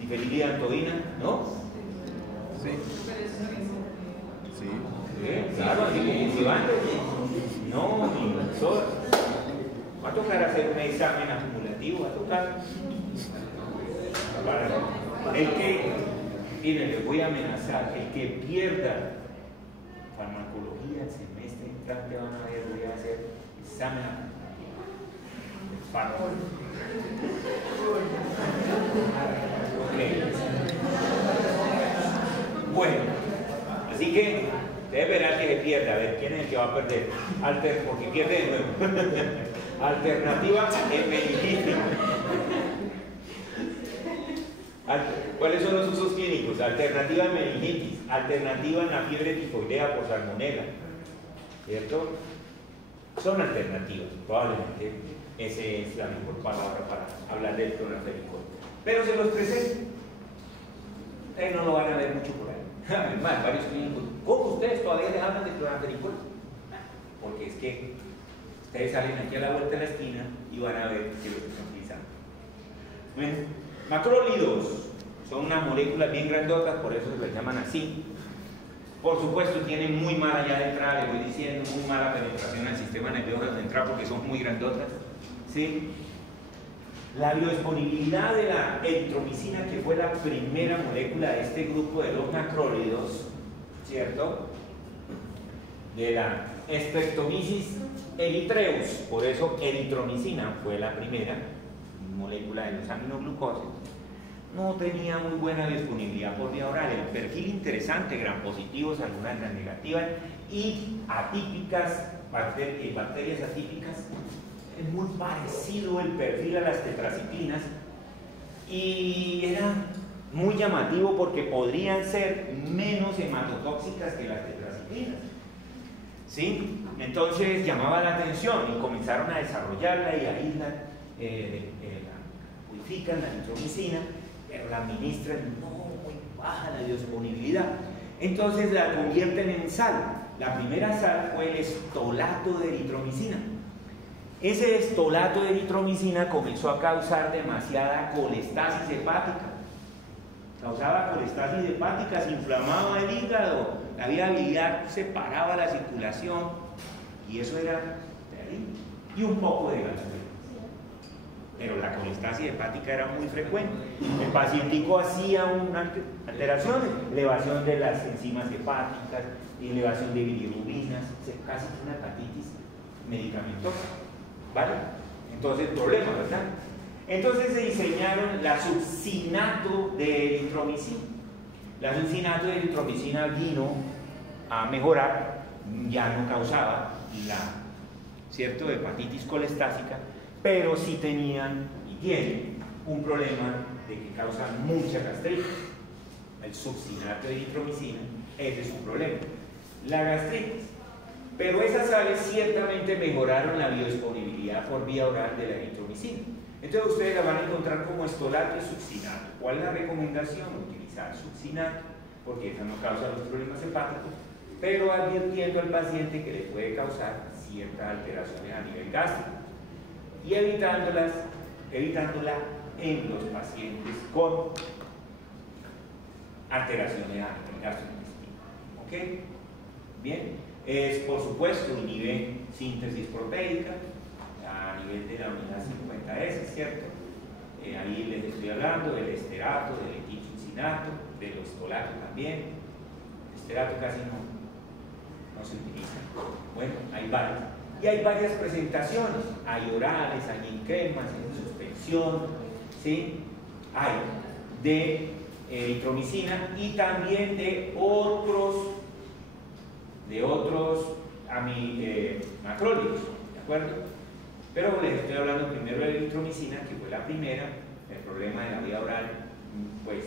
Difeniliantodina, ¿no? Sí. Sí. Claro, lipocultivante. No, profesor. Va a tocar hacer un examen acumulativo, va a tocar. El que, miren, les voy a amenazar, el que pierda farmacología el semestre entrante, van a ver, voy a hacer examen acumulativo. Ok. Bueno, así que debe verá que se pierda. A ver, ¿quién es el que va a perder? Porque pierde de nuevo. Alternativa en meningitis. ¿Cuáles son los usos clínicos? Alternativa en meningitis, alternativa en la fiebre tifoidea por salmonela, ¿cierto? Son alternativas, probablemente esa es la mejor palabra para hablar del clorafenicol. Pero se los presento. Ustedes no lo van a ver mucho por ahí. Además, varios clínicos, ¿cómo ustedes todavía les hablan de clorafenicol? Porque es que ustedes salen aquí a la vuelta de la esquina y van a ver que lo están utilizando. Bueno, macrólidos, Son unas moléculas bien grandotas, por eso se les llaman así. Por supuesto, tienen muy mala ya de entrada, les voy diciendo, muy mala penetración al sistema nervioso central porque son muy grandotas. ¿Sí? La biodisponibilidad de la eritromicina, que fue la primera molécula de este grupo de los macrólidos, ¿cierto? De la Streptomyces erythraeus, por eso eritromicina fue la primera molécula de los aminoglucósidos. No tenía muy buena disponibilidad por vía oral, el perfil interesante, gram positivos, algunas gram negativas y atípicas, bacterias atípicas. Es muy parecido el perfil a las tetraciclinas y era muy llamativo porque podrían ser menos hematotóxicas que las tetraciclinas. ¿Sí? Entonces llamaba la atención y comenzaron a desarrollarla y ahí la purifican, la eritromicina, pero la administran muy baja la biodisponibilidad. Entonces la convierten en sal. La primera sal fue el estolato de eritromicina. Ese estolato de eritromicina comenzó a causar demasiada colestasis hepática. Causaba colestasis hepática, se inflamaba el hígado, la viabilidad separaba la circulación y eso era terrible. Y un poco de gastritis. Pero la colestasis hepática era muy frecuente. El pacientico hacía una alteración, elevación de las enzimas hepáticas, elevación de bilirrubinas, casi una hepatitis medicamentosa. ¿Vale? Entonces, problema, ¿verdad? Entonces se diseñaron la succinato de eritromicina. La succinato de eritromicina vino a mejorar, ya no causaba la, ¿cierto?, hepatitis colestásica, pero sí tenían y tienen un problema de que causan mucha gastritis. El succinato de eritromicina, ese es un problema. La gastritis. Pero esas sales ciertamente mejoraron la biodisponibilidad por vía oral de la eritromicina. Entonces ustedes la van a encontrar como estolato y succinato. ¿Cuál es la recomendación? Utilizar succinato, porque esa no causa los problemas hepáticos, pero advirtiendo al paciente que le puede causar ciertas alteraciones a nivel gástrico y evitándola en los pacientes con alteraciones a nivel gastrointestinal. ¿Ok? Bien. Por supuesto, inhibe síntesis proteica a nivel de la unidad 50S, ¿cierto? Ahí les estoy hablando del esterato, del etilisuccinato, del estolato también. El esterato casi no se utiliza. Bueno, hay varios. Y hay varias presentaciones. Hay orales, hay en cremas, en suspensión, ¿sí? Hay de eritromicina y también de otros macrólidos, ¿de acuerdo? Pero les estoy hablando primero de la eritromicina, que fue la primera. El problema de la vía oral, pues,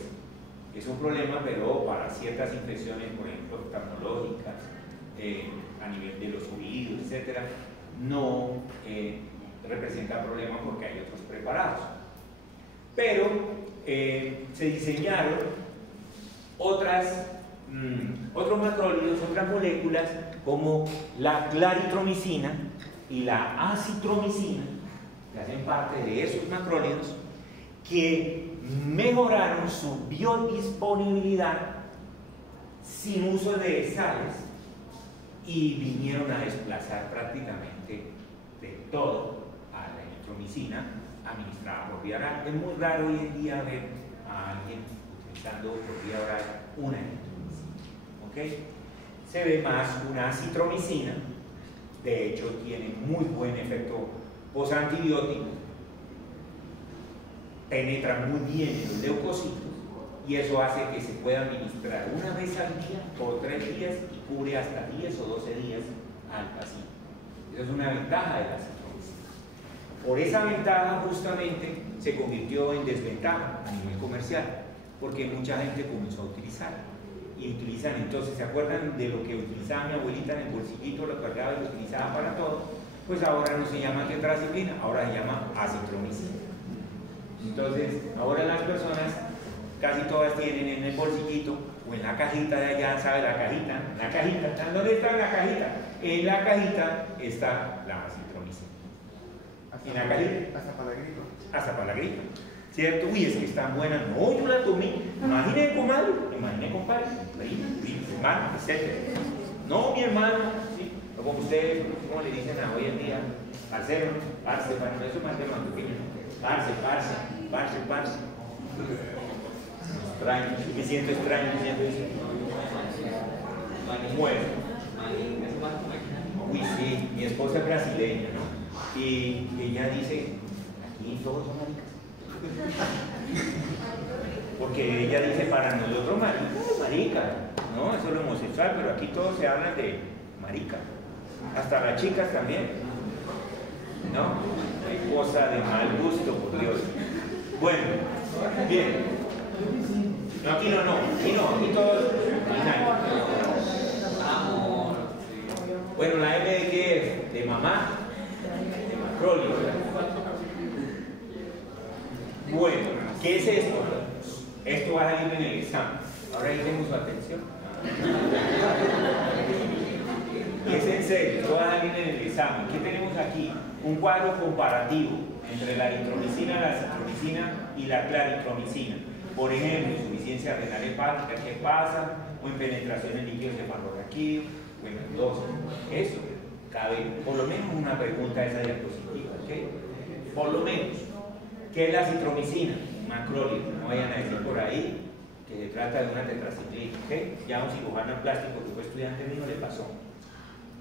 es un problema, pero para ciertas infecciones, por ejemplo, oftalmológicas, a nivel de los oídos, etcétera, no representa problema porque hay otros preparados. Pero se diseñaron otros macrólidos, otras moléculas como la claritromicina y la acitromicina, que hacen parte de esos macrólidos, que mejoraron su biodisponibilidad sin uso de sales y vinieron a desplazar prácticamente de todo a la eritromicina administrada por vía oral. Es muy raro hoy en día ver a alguien utilizando por vía oral una eritromicina. ¿Okay? Se ve más una acitromicina, de hecho tiene muy buen efecto posantibiótico, penetra muy bien en los leucocitos y eso hace que se pueda administrar una vez al día por 3 días y cubre hasta 10 o 12 días al paciente. Esa es una ventaja de la acitromicina. Por esa ventaja justamente se convirtió en desventaja a nivel comercial, porque mucha gente comenzó a utilizarla. Y utilizan, entonces, ¿se acuerdan de lo que utilizaba mi abuelita en el bolsillito, lo cargaba y lo utilizaba para todo? Pues ahora no se llama tetraciclina, ahora se llama acitromicina. Entonces, ahora las personas, casi todas tienen en el bolsillito o en la cajita de allá, ¿sabe la cajita? La cajita, ¿dónde está la cajita? En la cajita está la acitromicina. En la cajita. Hasta para la gripa. Hasta para la gripa. ¿cierto? Uy, es que es tan buena. No, yo la tomé. Imagine, comadre, imagine, compadre, prima, hermano, etc. No, mi hermano, ¿sí? O como ustedes, ¿cómo le dicen a hoy en día? Parcero, parce, bueno, eso es más de más pequeño. Parce. Extraño, me siento extraño diciendo eso. Bueno. Uy, sí, mi esposa es brasileña, ¿no? Y ella dice, aquí todos son maricas. Porque ella dice, para nosotros marica, ¿no? Eso es lo homosexual, pero aquí todos se hablan de marica. Hasta las chicas también, ¿no? Hay cosa de mal gusto, por Dios. Bueno, bien. No, aquí no, aquí todos. Bueno, la M de qué es? De mamá, de macrolio. Bueno, ¿qué es esto? Esto va a salir en el examen. Ahora ahí tengo su atención. Y es en serio, esto va a salir en el examen. ¿Qué tenemos aquí? Un cuadro comparativo entre la eritromicina, la citromicina y la claritromicina. Por ejemplo, insuficiencia renal hepática, ¿qué pasa? O en penetración en líquido cefalorraquídeo. Bueno, entonces, eso cabe por lo menos una pregunta de esa diapositiva, ¿ok? Por lo menos, ¿qué es la citromicina? Macróleo, no vayan a decir por ahí que se trata de una tetraciclina, ¿ok? Ya a un cirujano plástico que fue estudiante mío le pasó,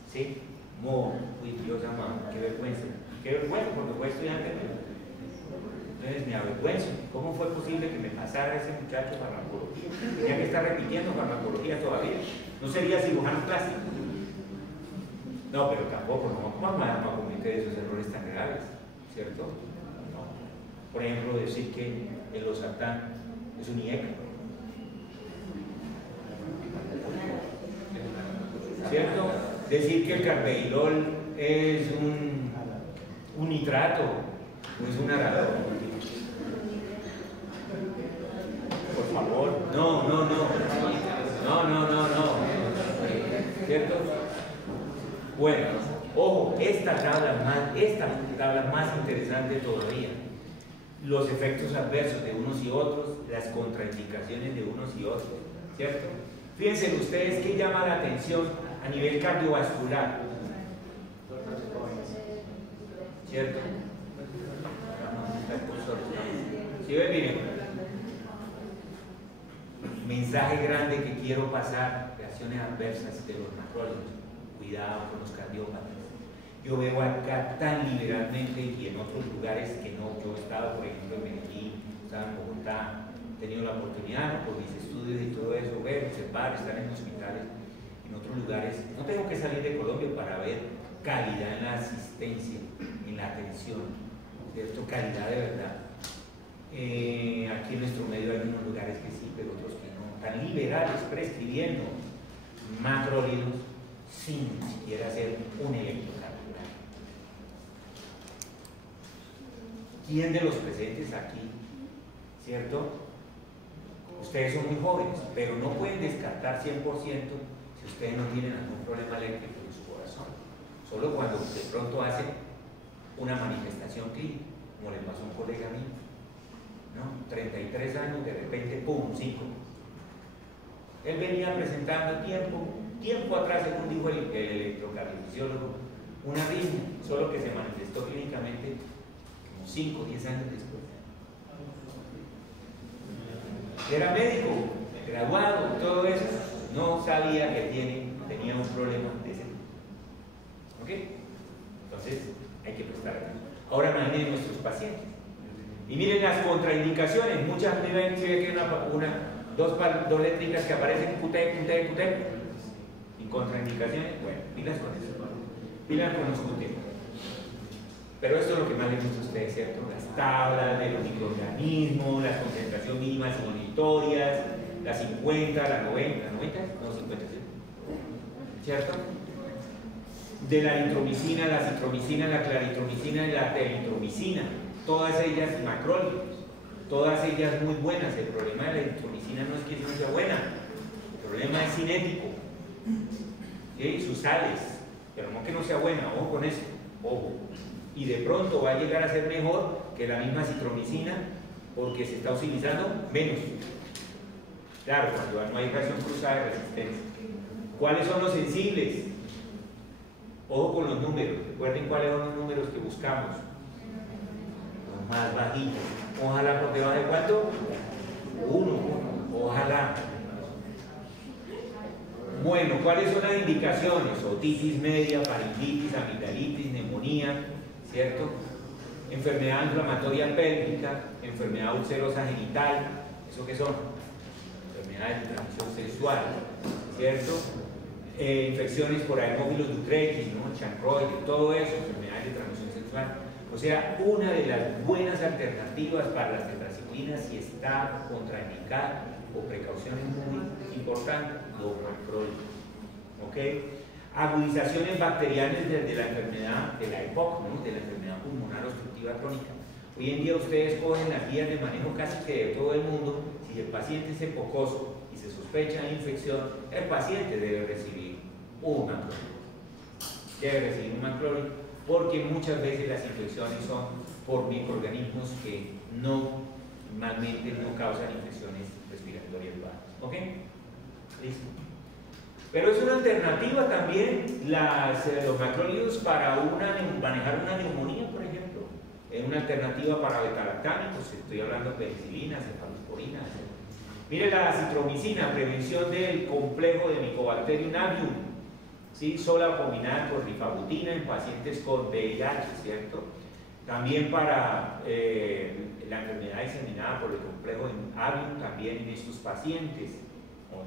¿sí? Uy, Dios amado, qué vergüenza, porque fue estudiante mío. Entonces me avergüenzo. ¿Cómo fue posible que me pasara ese muchacho farmacología? Tenía que estar repitiendo farmacología todavía. ¿No sería cirujano plástico? No, pero tampoco, no vamos a cometer esos errores tan graves, ¿cierto? No. Por ejemplo, decir que el losartán es un IECA. ¿Cierto? Decir que el carvedilol es un nitrato o es un arador. Por favor, no. ¿Cierto? Bueno, ojo, esta tabla más interesante todavía. Los efectos adversos de unos y otros, las contraindicaciones de unos y otros, ¿cierto? Fíjense ustedes qué llama la atención a nivel cardiovascular, ¿cierto? ¿Sí ven? Miren. Mensaje grande que quiero pasar, reacciones adversas de los macrólidos. Cuidado con los cardiópatas. Yo veo acá tan liberalmente y en otros lugares que no. Yo he estado, por ejemplo, en Medellín, he estado en Bogotá, he tenido la oportunidad, por mis estudios y todo eso, ver, observar, estar en hospitales, en otros lugares. No tengo que salir de Colombia para ver calidad en la asistencia, en la atención, ¿cierto? Calidad de verdad. Aquí en nuestro medio hay unos lugares que sí, pero otros que no. Tan liberales, prescribiendo macrólidos sin siquiera hacer un electrocardiograma. ¿Quién de los presentes aquí, cierto? Ustedes son muy jóvenes, pero no pueden descartar 100% si ustedes no tienen algún problema eléctrico en su corazón. Solo cuando de pronto hacen una manifestación clínica, como le pasó a un colega mío, ¿no? 33 años, de repente, ¡pum!, 5. Él venía presentando tiempo atrás, según dijo el electrocardiofisiólogo, una arritmia, solo que se manifestó clínicamente como 5 o 10 años después. Era médico, graduado, todo eso, no sabía que tenía un problema de ese tipo. ¿Ok? Entonces, hay que prestar atención. Ahora imaginen nuestros pacientes. Y miren las contraindicaciones. Muchas veces que dos létricas que aparecen QT. Y contraindicaciones, bueno, pilas con eso. Pilas con los QT. Pero esto es lo que más les gusta a ustedes, ¿cierto? Las tablas de los microorganismos, las concentraciones mínimas y monitorias, las 50, las 90, no 50, ¿cierto? De la eritromicina, la citromicina, la claritromicina y la teritromicina, todas ellas macrólidos, todas ellas muy buenas. El problema de la eritromicina no es que no sea buena, el problema es cinético, ¿sí? Sus sales, pero no que no sea buena, ojo con eso, ojo. Y de pronto va a llegar a ser mejor que la misma citromicina porque se está utilizando menos. Claro, cuando no hay reacción cruzada de resistencia. ¿Cuáles son los sensibles? Ojo con los números. Recuerden cuáles son los números que buscamos. Los más bajitos. Ojalá por debajo de ¿cuánto? 1. Ojalá. Bueno, ¿cuáles son las indicaciones? Otitis media, faringitis, amigdalitis, neumonía, ¿cierto? Enfermedad inflamatoria pélvica, enfermedad ulcerosa genital, ¿eso qué son? Enfermedades de transmisión sexual, ¿cierto? Infecciones por Haemophilus ducretis, ¿no? Chancroide, todo eso, enfermedades de transmisión sexual. O sea, una de las buenas alternativas para las tetraciclinas si está contraindicada o precauciones muy importantes, los macrólidos. ¿Ok? Agudizaciones bacterianas desde la enfermedad de la EPOC, ¿no? De la enfermedad pulmonar obstructiva crónica. Hoy en día ustedes cogen las guías de manejo casi que de todo el mundo. Si el paciente es epocoso y se sospecha de infección, el paciente debe recibir un macrólido. Debe recibir un macrólido porque muchas veces las infecciones son por microorganismos que normalmente no causan infecciones respiratorias bajas. ¿Ok? Listo. Pero es una alternativa también los macrólidos para manejar una neumonía, por ejemplo. Es una alternativa para betalactámicos, estoy hablando de penicilina, cefalosporina. Mire la acitromicina, prevención del complejo de Mycobacterium avium, ¿sí? Sola combinada con rifabutina en pacientes con VIH, ¿cierto? También para la enfermedad diseminada por el complejo de avium, también en estos pacientes. Con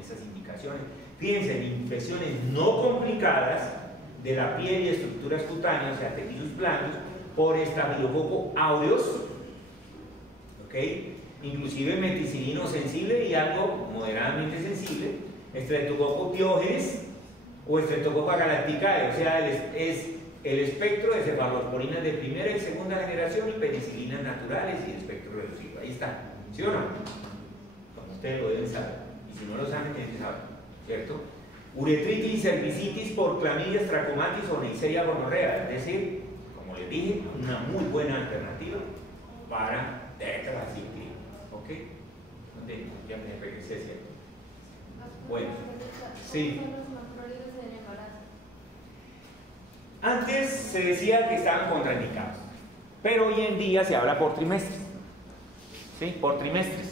esas indicaciones. Fíjense, en infecciones no complicadas de la piel y estructuras cutáneas, o sea, tejidos blandos, por estafilococo aureus, ¿ok? Inclusive meticilino sensible y algo moderadamente sensible, estreptococo piógenes o estreptococo galacticae, o sea, es el espectro de cefalosporinas de primera y segunda generación y penicilinas naturales y el espectro reducido. Ahí está, ¿sí o no? Como ustedes lo deben saber. Y si no lo saben, tienen que saber, ¿cierto? Uretritis y cervicitis por clamidias trachomatis o Neisseria gonorrea, es decir, como les dije, una muy buena alternativa para tetraciklina. ¿Ok? ¿Dónde? Ya me regresé, ¿cierto? Bueno, sí. Antes se decía que estaban contraindicados, pero hoy en día se habla por trimestres. ¿Sí? Por trimestres.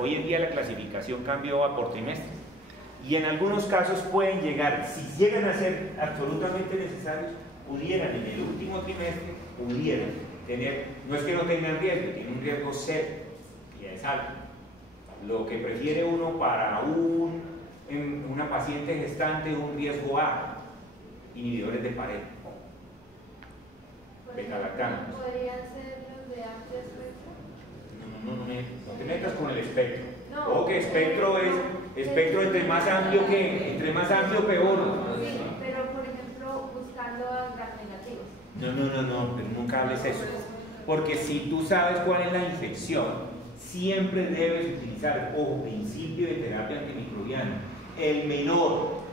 Hoy en día la clasificación cambió a por trimestres. Y en algunos casos pueden llegar, si llegan a ser absolutamente necesarios, pudieran en el último trimestre, pudieran tener, no es que no tengan riesgo, tienen un riesgo cero, y es alto. Lo que prefiere uno para una paciente gestante, un riesgo A, inhibidores de pared, betalactámicos. ¿Podrían ser los de amplio espectro? No te metas con el espectro. No. O que espectro es espectro entre más amplio peor. Sí, pero por ejemplo, buscando gram negativos. No, pero nunca hables eso. Porque si tú sabes cuál es la infección, siempre debes utilizar, ojo, principio de terapia antimicrobiana, el menor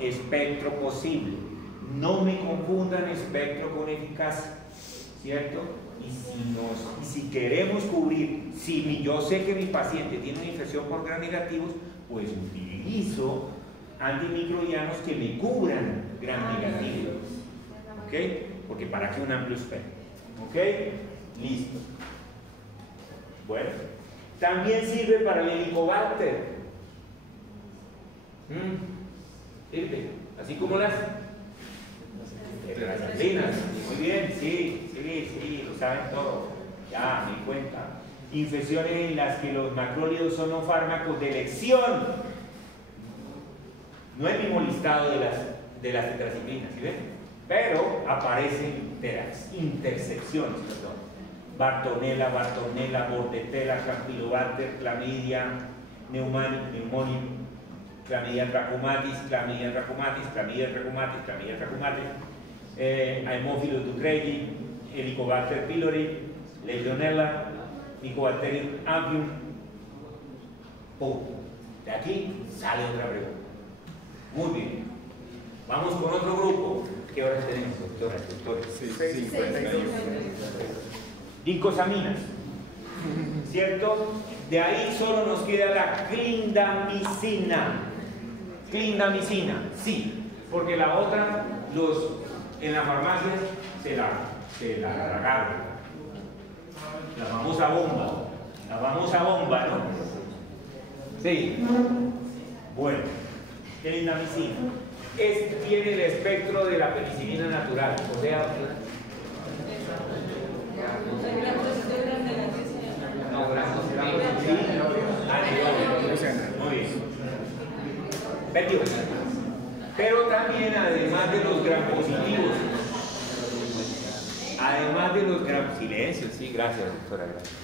espectro posible. No me confundan espectro con eficacia, ¿cierto? Y si queremos cubrir, si yo sé que mi paciente tiene una infección por gram negativos, pues utilizo antimicrobianos que me cubran gram negativos. ¿Ok? Porque para qué un amplio espectro. ¿Ok? Listo. Bueno, también sirve para el Helicobacter. Sirve, así como las tetracitrinas. Muy bien, sí, lo saben todo. Ya, me di cuenta. Infecciones en las que los macrólidos son no fármacos de elección. No es el mismo listado de las tetracitrinas, ¿sí ven? Pero aparecen intersecciones, perdón. Bartonella, Bordetella, Campylobacter, Clamidia, Pneumonium, Clamidia trachomatis, Haemophilus ducretis, Helicobacter pylori, Legionella, Mycobacterium avium. De aquí sale otra pregunta. Muy bien. Vamos con otro grupo. ¿Qué horas tenemos, doctora? 6:51. Ginkosaminas, ¿cierto? De ahí solo nos queda la clindamicina. Clindamicina, sí, porque la otra, en la farmacia se la tragaron. La famosa bomba, ¿no? Sí. Bueno, clindamicina. Tiene el espectro de la penicilina natural, o sea, muy bien. Pero también, además de los gram positivos, silencio, sí, gracias, doctora, gracias.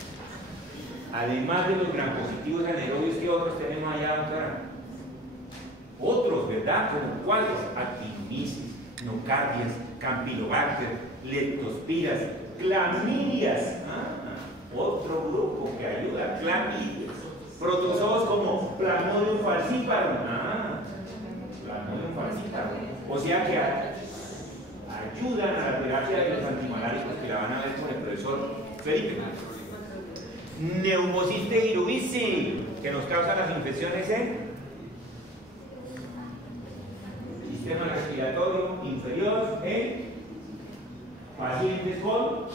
Además de los gram positivos anaerobios, ¿qué otros tenemos allá, doctora? Otros, ¿verdad? ¿Como cuáles? Actinomyces, nocardias, campylobacter, leptospiras, clamidias. Otro grupo que ayuda, clamidias. Protozoos como Plasmodium falciparum. Plasmodium falciparum. O sea que ayudan a la terapia de los antimaláricos, que la van a ver con el profesor Felipe. Pneumocystis jirovecii, que nos causa las infecciones en sistema respiratorio inferior en pacientes con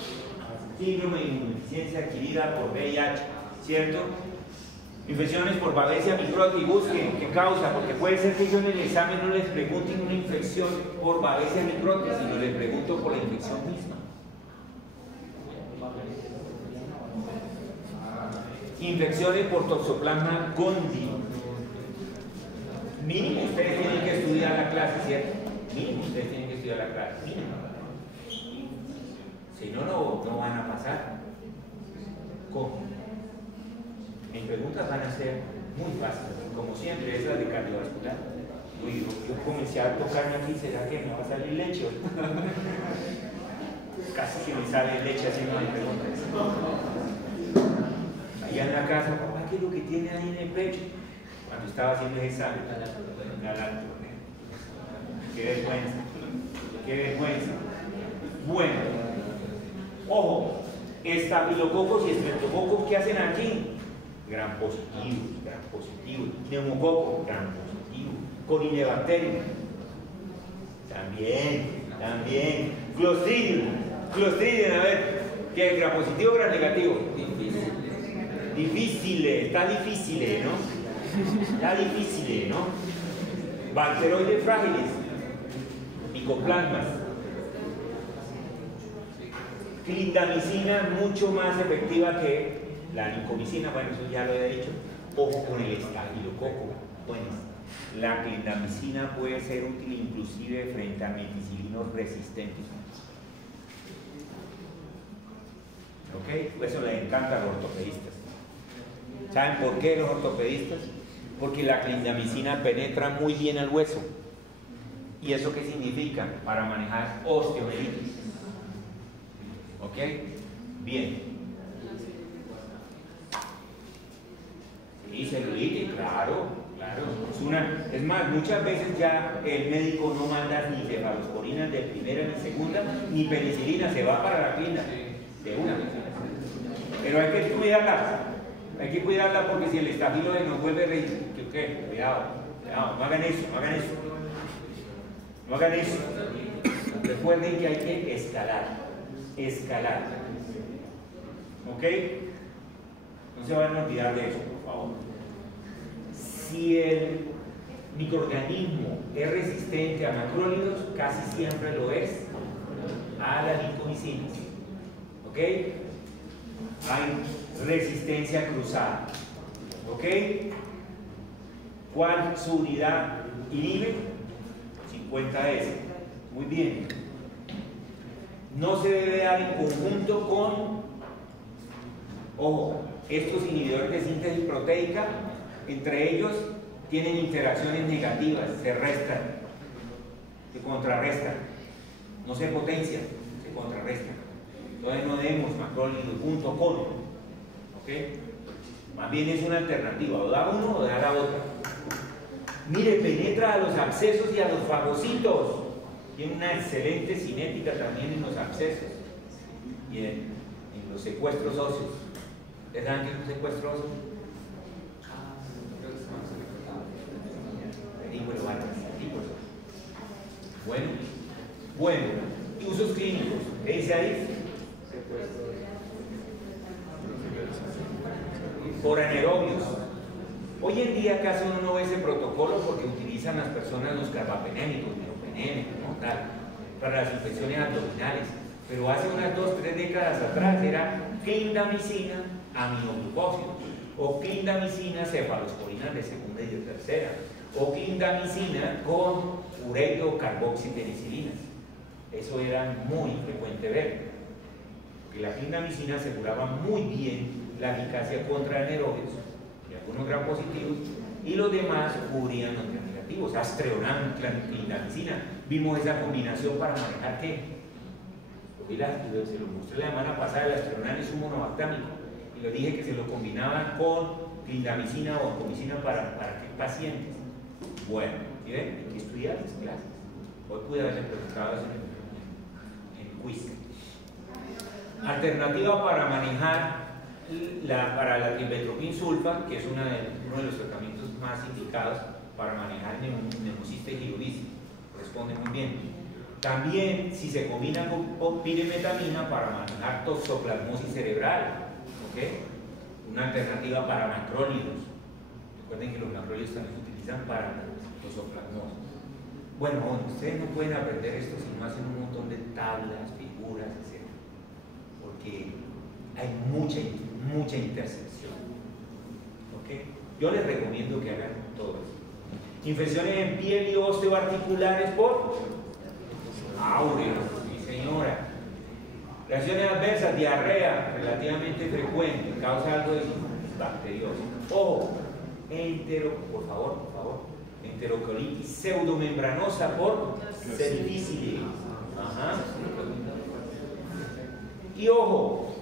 síndrome de inmunodeficiencia adquirida por VIH, ¿cierto? Infecciones por Babesia microtis, busquen qué causa, porque puede ser que yo en el examen no les pregunte una infección por Babesia microtis, sino les pregunto por la infección misma. Infecciones por Toxoplasma gondii. Mínimo ustedes tienen que estudiar la clase, ¿cierto? Mínimo ustedes tienen que estudiar la clase, mínimo. Si no, no van a pasar. ¿Cómo? Mis preguntas van a ser muy fáciles, como siempre, esas de cardiovascular. Uy, yo comencé a tocarme aquí, ¿será que me va a salir leche? Casi que me sale leche haciendo mis preguntas. Allá en la casa, papá, ¿qué es lo que tiene ahí en el pecho? Cuando estaba haciendo ese examen, qué vergüenza, qué vergüenza. Bueno, ojo, estafilococos y estreptococos, ¿qué hacen aquí? Gram positivo, neumococo, gram positivo, Corynebacterium, también, Clostridium, a ver, ¿qué es gram positivo o gram negativo? Difícil, está difícil, ¿no? Bacteroides frágiles, micoplasmas. Clindamicina mucho más efectiva que la nincomicina, bueno, eso ya lo he dicho. Ojo con el estafilococo. Bueno, la clindamicina puede ser útil inclusive frente a meticilinos resistentes. ¿Ok? Eso les encanta a los ortopedistas. ¿Saben por qué los ortopedistas? Porque la clindamicina penetra muy bien al hueso. ¿Y eso qué significa? Para manejar osteomielitis. ¿Ok? Bien. Y celulitis, claro. Es más, muchas veces ya el médico no manda ni cefalosporinas de primera ni segunda, ni penicilina, se va para la clínica de una vez. Pero hay que cuidarla porque si el estafilo nos vuelve reír, ¿qué? Cuidado, no hagan eso. Recuerden que hay que escalar. ¿Ok? No se van a olvidar de eso, por favor. Si el microorganismo es resistente a macrólidos, casi siempre lo es a la lincomicina. ¿Ok? Hay resistencia cruzada. ¿Ok? ¿Cuál su unidad inhibe? 50S. Muy bien. No se debe dar en conjunto con, ojo, estos inhibidores de síntesis proteica, entre ellos tienen interacciones negativas, se restan, se contrarrestan, no se potencian, se contrarrestan. Entonces no demos macrólidos junto con, ¿ok? Más bien es una alternativa, o da uno o da la otra. Mire, penetra a los abscesos y a los fagocitos. Tiene una excelente cinética también en los abscesos y en los secuestros óseos. ¿Les dan que es un secuestro óseo? Bueno, y usos clínicos. ¿Qué dice ahí? Por anaerobios. Hoy en día casi uno no ve ese protocolo porque utilizan las personas los carbapenémicos, meropenémicos, ¿no? Tal, para las infecciones abdominales. Pero hace unas 2-3 décadas atrás era clindamicina, aminoglucósidos, o clindamicina, cefalosporinas de segunda y de tercera, o clindamicina con ureido carboxipenicilinas. Eso era muy frecuente ver, porque la clindamicina aseguraba muy bien la eficacia contra anaerobios y algunos gram positivos, y los demás cubrían los gram negativos. Astreonam, clindamicina. Vimos esa combinación para manejar ¿qué? Se lo mostré la semana pasada. El astreonam es un monobactámico y le dije que se lo combinaban con clindamicina o comicina para qué pacientes. Bueno, ¿sí ven? Hay que estudiar las clases. Hoy pude haberle preguntado eso en el quiz. Alternativa para manejar para la trimmetoprim sulfa, que es uno de los tratamientos más indicados para manejar neumocistis girovicis, responde muy bien. También si se combina con pirimetamina para manejar toxoplasmosis cerebral, ¿okay? Una alternativa para macrólidos. Recuerden que los macrólidos también se utilizan para toxoplasmosis. Bueno, ustedes no pueden aprender esto si no hacen un montón de tablas, figuras, etc. Porque hay mucha intersección. ¿Okay? Yo les recomiendo que hagan todo eso. Infecciones en piel y osteoarticulares por áureo, sí señora. Reacciones adversas, diarrea relativamente frecuente, causa algo de bacteriosis. Ojo, por favor, enterocolitis pseudomembranosa por cervicile. Ajá. Y ojo,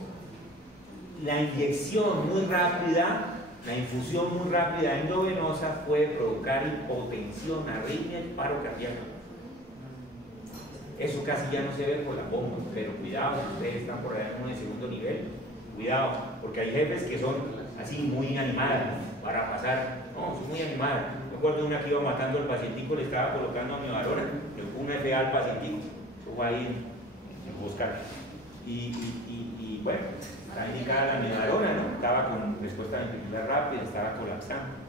la inyección muy rápida, la infusión muy rápida endovenosa puede provocar hipotensión, arritmia y paro cardíaco. Eso casi ya no se ve por la bomba, pero cuidado, si ustedes están por allá en el segundo nivel, cuidado, porque hay jefes que son así muy animadas para pasar, no, son muy animadas. Me acuerdo de una que iba matando al pacientico, le estaba colocando amiodarona, le puso una FA al pacientico, eso fue ahí en Buscar. Y bueno, estaba indicada la amiodarona, ¿no? Estaba con respuesta ventricular rápida, estaba colapsando.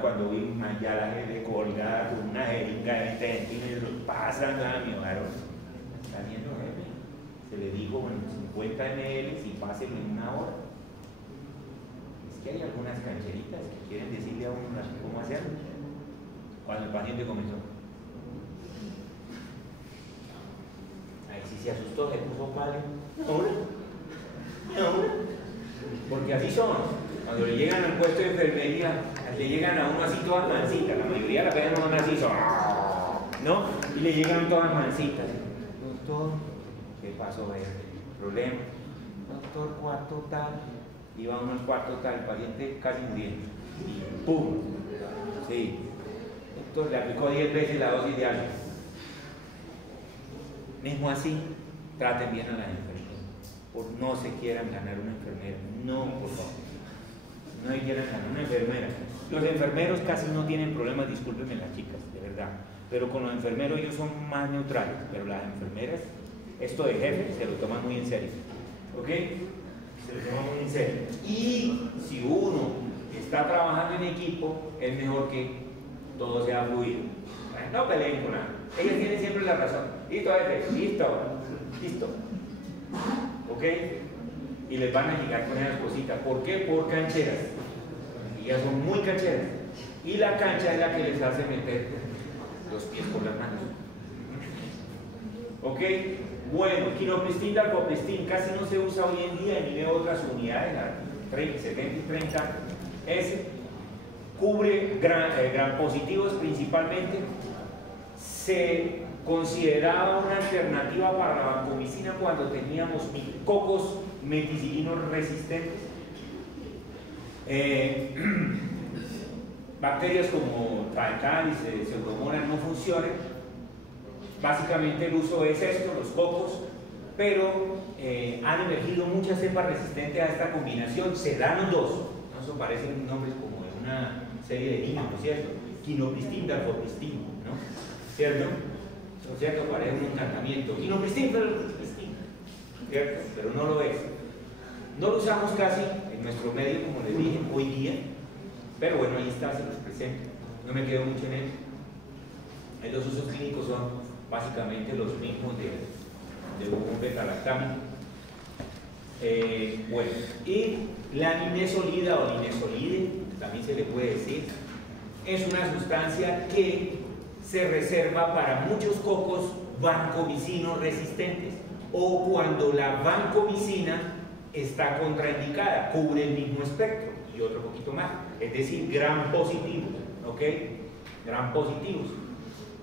Cuando vi ya la gente colgada con una jeringa de 20 centímetros, pasan la amiodarona. Está viendo, jefe. Se le dijo, bueno, 50 ml y pásenlo en una hora. Es que hay algunas cancheritas que quieren decirle a uno cómo hacerlo. Cuando el paciente comenzó, ahí sí se asustó, se puso pálido. ¿Ahora? Porque así son. Cuando le llegan al puesto de enfermería, le llegan a uno así todas mansitas. La mayoría de las veces no son así, ¿no? Y le llegan todas mansitas. Doctor, ¿qué pasó? ¿Problema? Doctor, cuarto tal. Iba uno al cuarto tal, el paciente casi muriendo. Y ¡pum! Sí. Doctor, le aplicó 10 veces la dosis de algo. Mismo así, traten bien a las enfermeras. No se quieran ganar una enfermera. No, por favor. No quieran ganar una enfermera. Los enfermeros casi no tienen problemas, discúlpenme las chicas, de verdad. Pero con los enfermeros ellos son más neutrales. Pero las enfermeras, esto de jefe, se lo toman muy en serio. ¿Ok? Se lo toman muy en serio. Y si uno está trabajando en equipo, es mejor que todo sea fluido. No peleen con nada. Ellos tienen siempre la razón. Listo, jefe. Listo. ¿Ok? Y les van a llegar con esas cositas. ¿Por qué? Por cancheras. Ellas son muy cancheras. Y la cancha es la que les hace meter los pies por las manos. ¿Ok? Bueno, quinopristin, dalfopristin casi no se usa hoy en día, ni veo otras unidades, la 70 y 30 S. Cubre gram positivos principalmente. Se consideraba una alternativa para la vancomicina cuando teníamos cocos meticilinos resistentes. Bacterias como Trachomatis, Pseudomonas no funcionan. Básicamente el uso es esto, los cocos, pero han emergido muchas cepas resistentes a esta combinación, Sedano 2, ¿no? Eso parecen nombres como de una serie de niños, ¿no es cierto? Quinopristin, dalfopristin, ¿no? ¿Cierto? ¿No es cierto? Parece un encantamiento. Quinopristin, dalfopristin, ¿cierto? Pero no lo es. No lo usamos casi en nuestro medio, como les dije, hoy día, pero bueno, ahí está, se los presento. No me quedo mucho en él. Los usos clínicos son básicamente los mismos de un beta-lactámico. Bueno, y la nimesolida o nimesolide, también se le puede decir, es una sustancia que se reserva para muchos cocos vancomicinos resistentes o cuando la vancomicina está contraindicada, cubre el mismo espectro y otro poquito más, es decir, gram positivos, ¿ok? Gram positivos.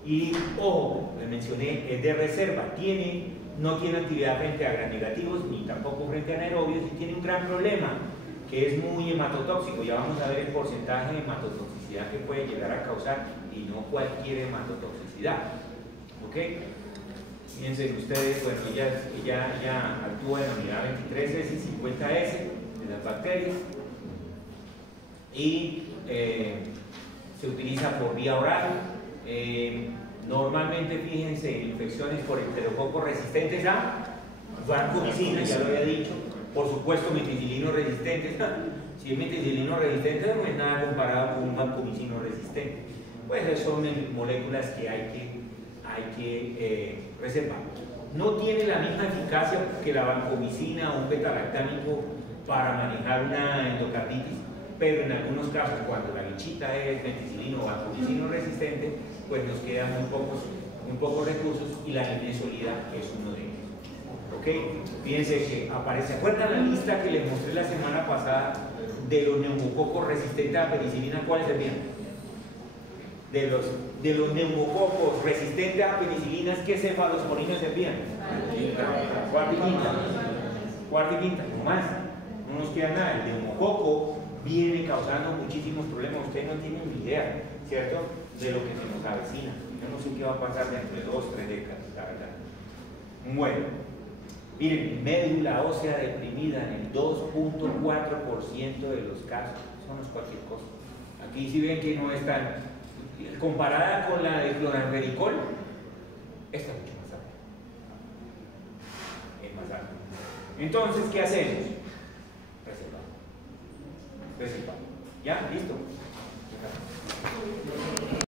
Y ojo, les mencioné, es de reserva, no tiene actividad frente a gram negativos ni tampoco frente a anaerobios y tiene un gran problema, que es muy hematotóxico. Ya vamos a ver el porcentaje de hematotoxicidad que puede llegar a causar y no cualquier hematotoxicidad, ¿ok? Fíjense ustedes, bueno, ella actúa en la unidad 23S y 50S de las bacterias y se utiliza por vía oral. Normalmente, fíjense, en infecciones por enterococos resistentes a vancomicina, ya lo había dicho, por supuesto meticilino resistentes. Si es meticilino resistente no es nada comparado con un vancomicino resistente, pues son moléculas que hay que reservar. No tiene la misma eficacia que la vancomicina o un beta-lactámico para manejar una endocarditis, pero en algunos casos, cuando la bichita es meticilino o vancomicino resistente, pues nos quedan muy pocos recursos y la nimesolida es uno de ellos. ¿Ok? Fíjense que aparece, ¿se acuerdan la lista que les mostré la semana pasada de los neumococos resistentes a penicilina? ¿Cuáles serían? De los neumococos resistentes a penicilinas, ¿qué cefalosporinas servían? Cuarta y quinta, no más, no nos queda nada. El neumococo viene causando muchísimos problemas, ustedes no tienen ni idea, ¿cierto?, de lo que se nos avecina. Yo no sé qué va a pasar dentro de 2 o 3 décadas, la verdad. Bueno, miren, médula ósea deprimida en el 2.4% de los casos, eso no es cualquier cosa. Aquí sí ven que no es tan, comparada con la de cloramfenicol, esta es mucho más alta. Es más alta. Entonces, ¿qué hacemos? Reservamos. ¿Ya? ¿Listo?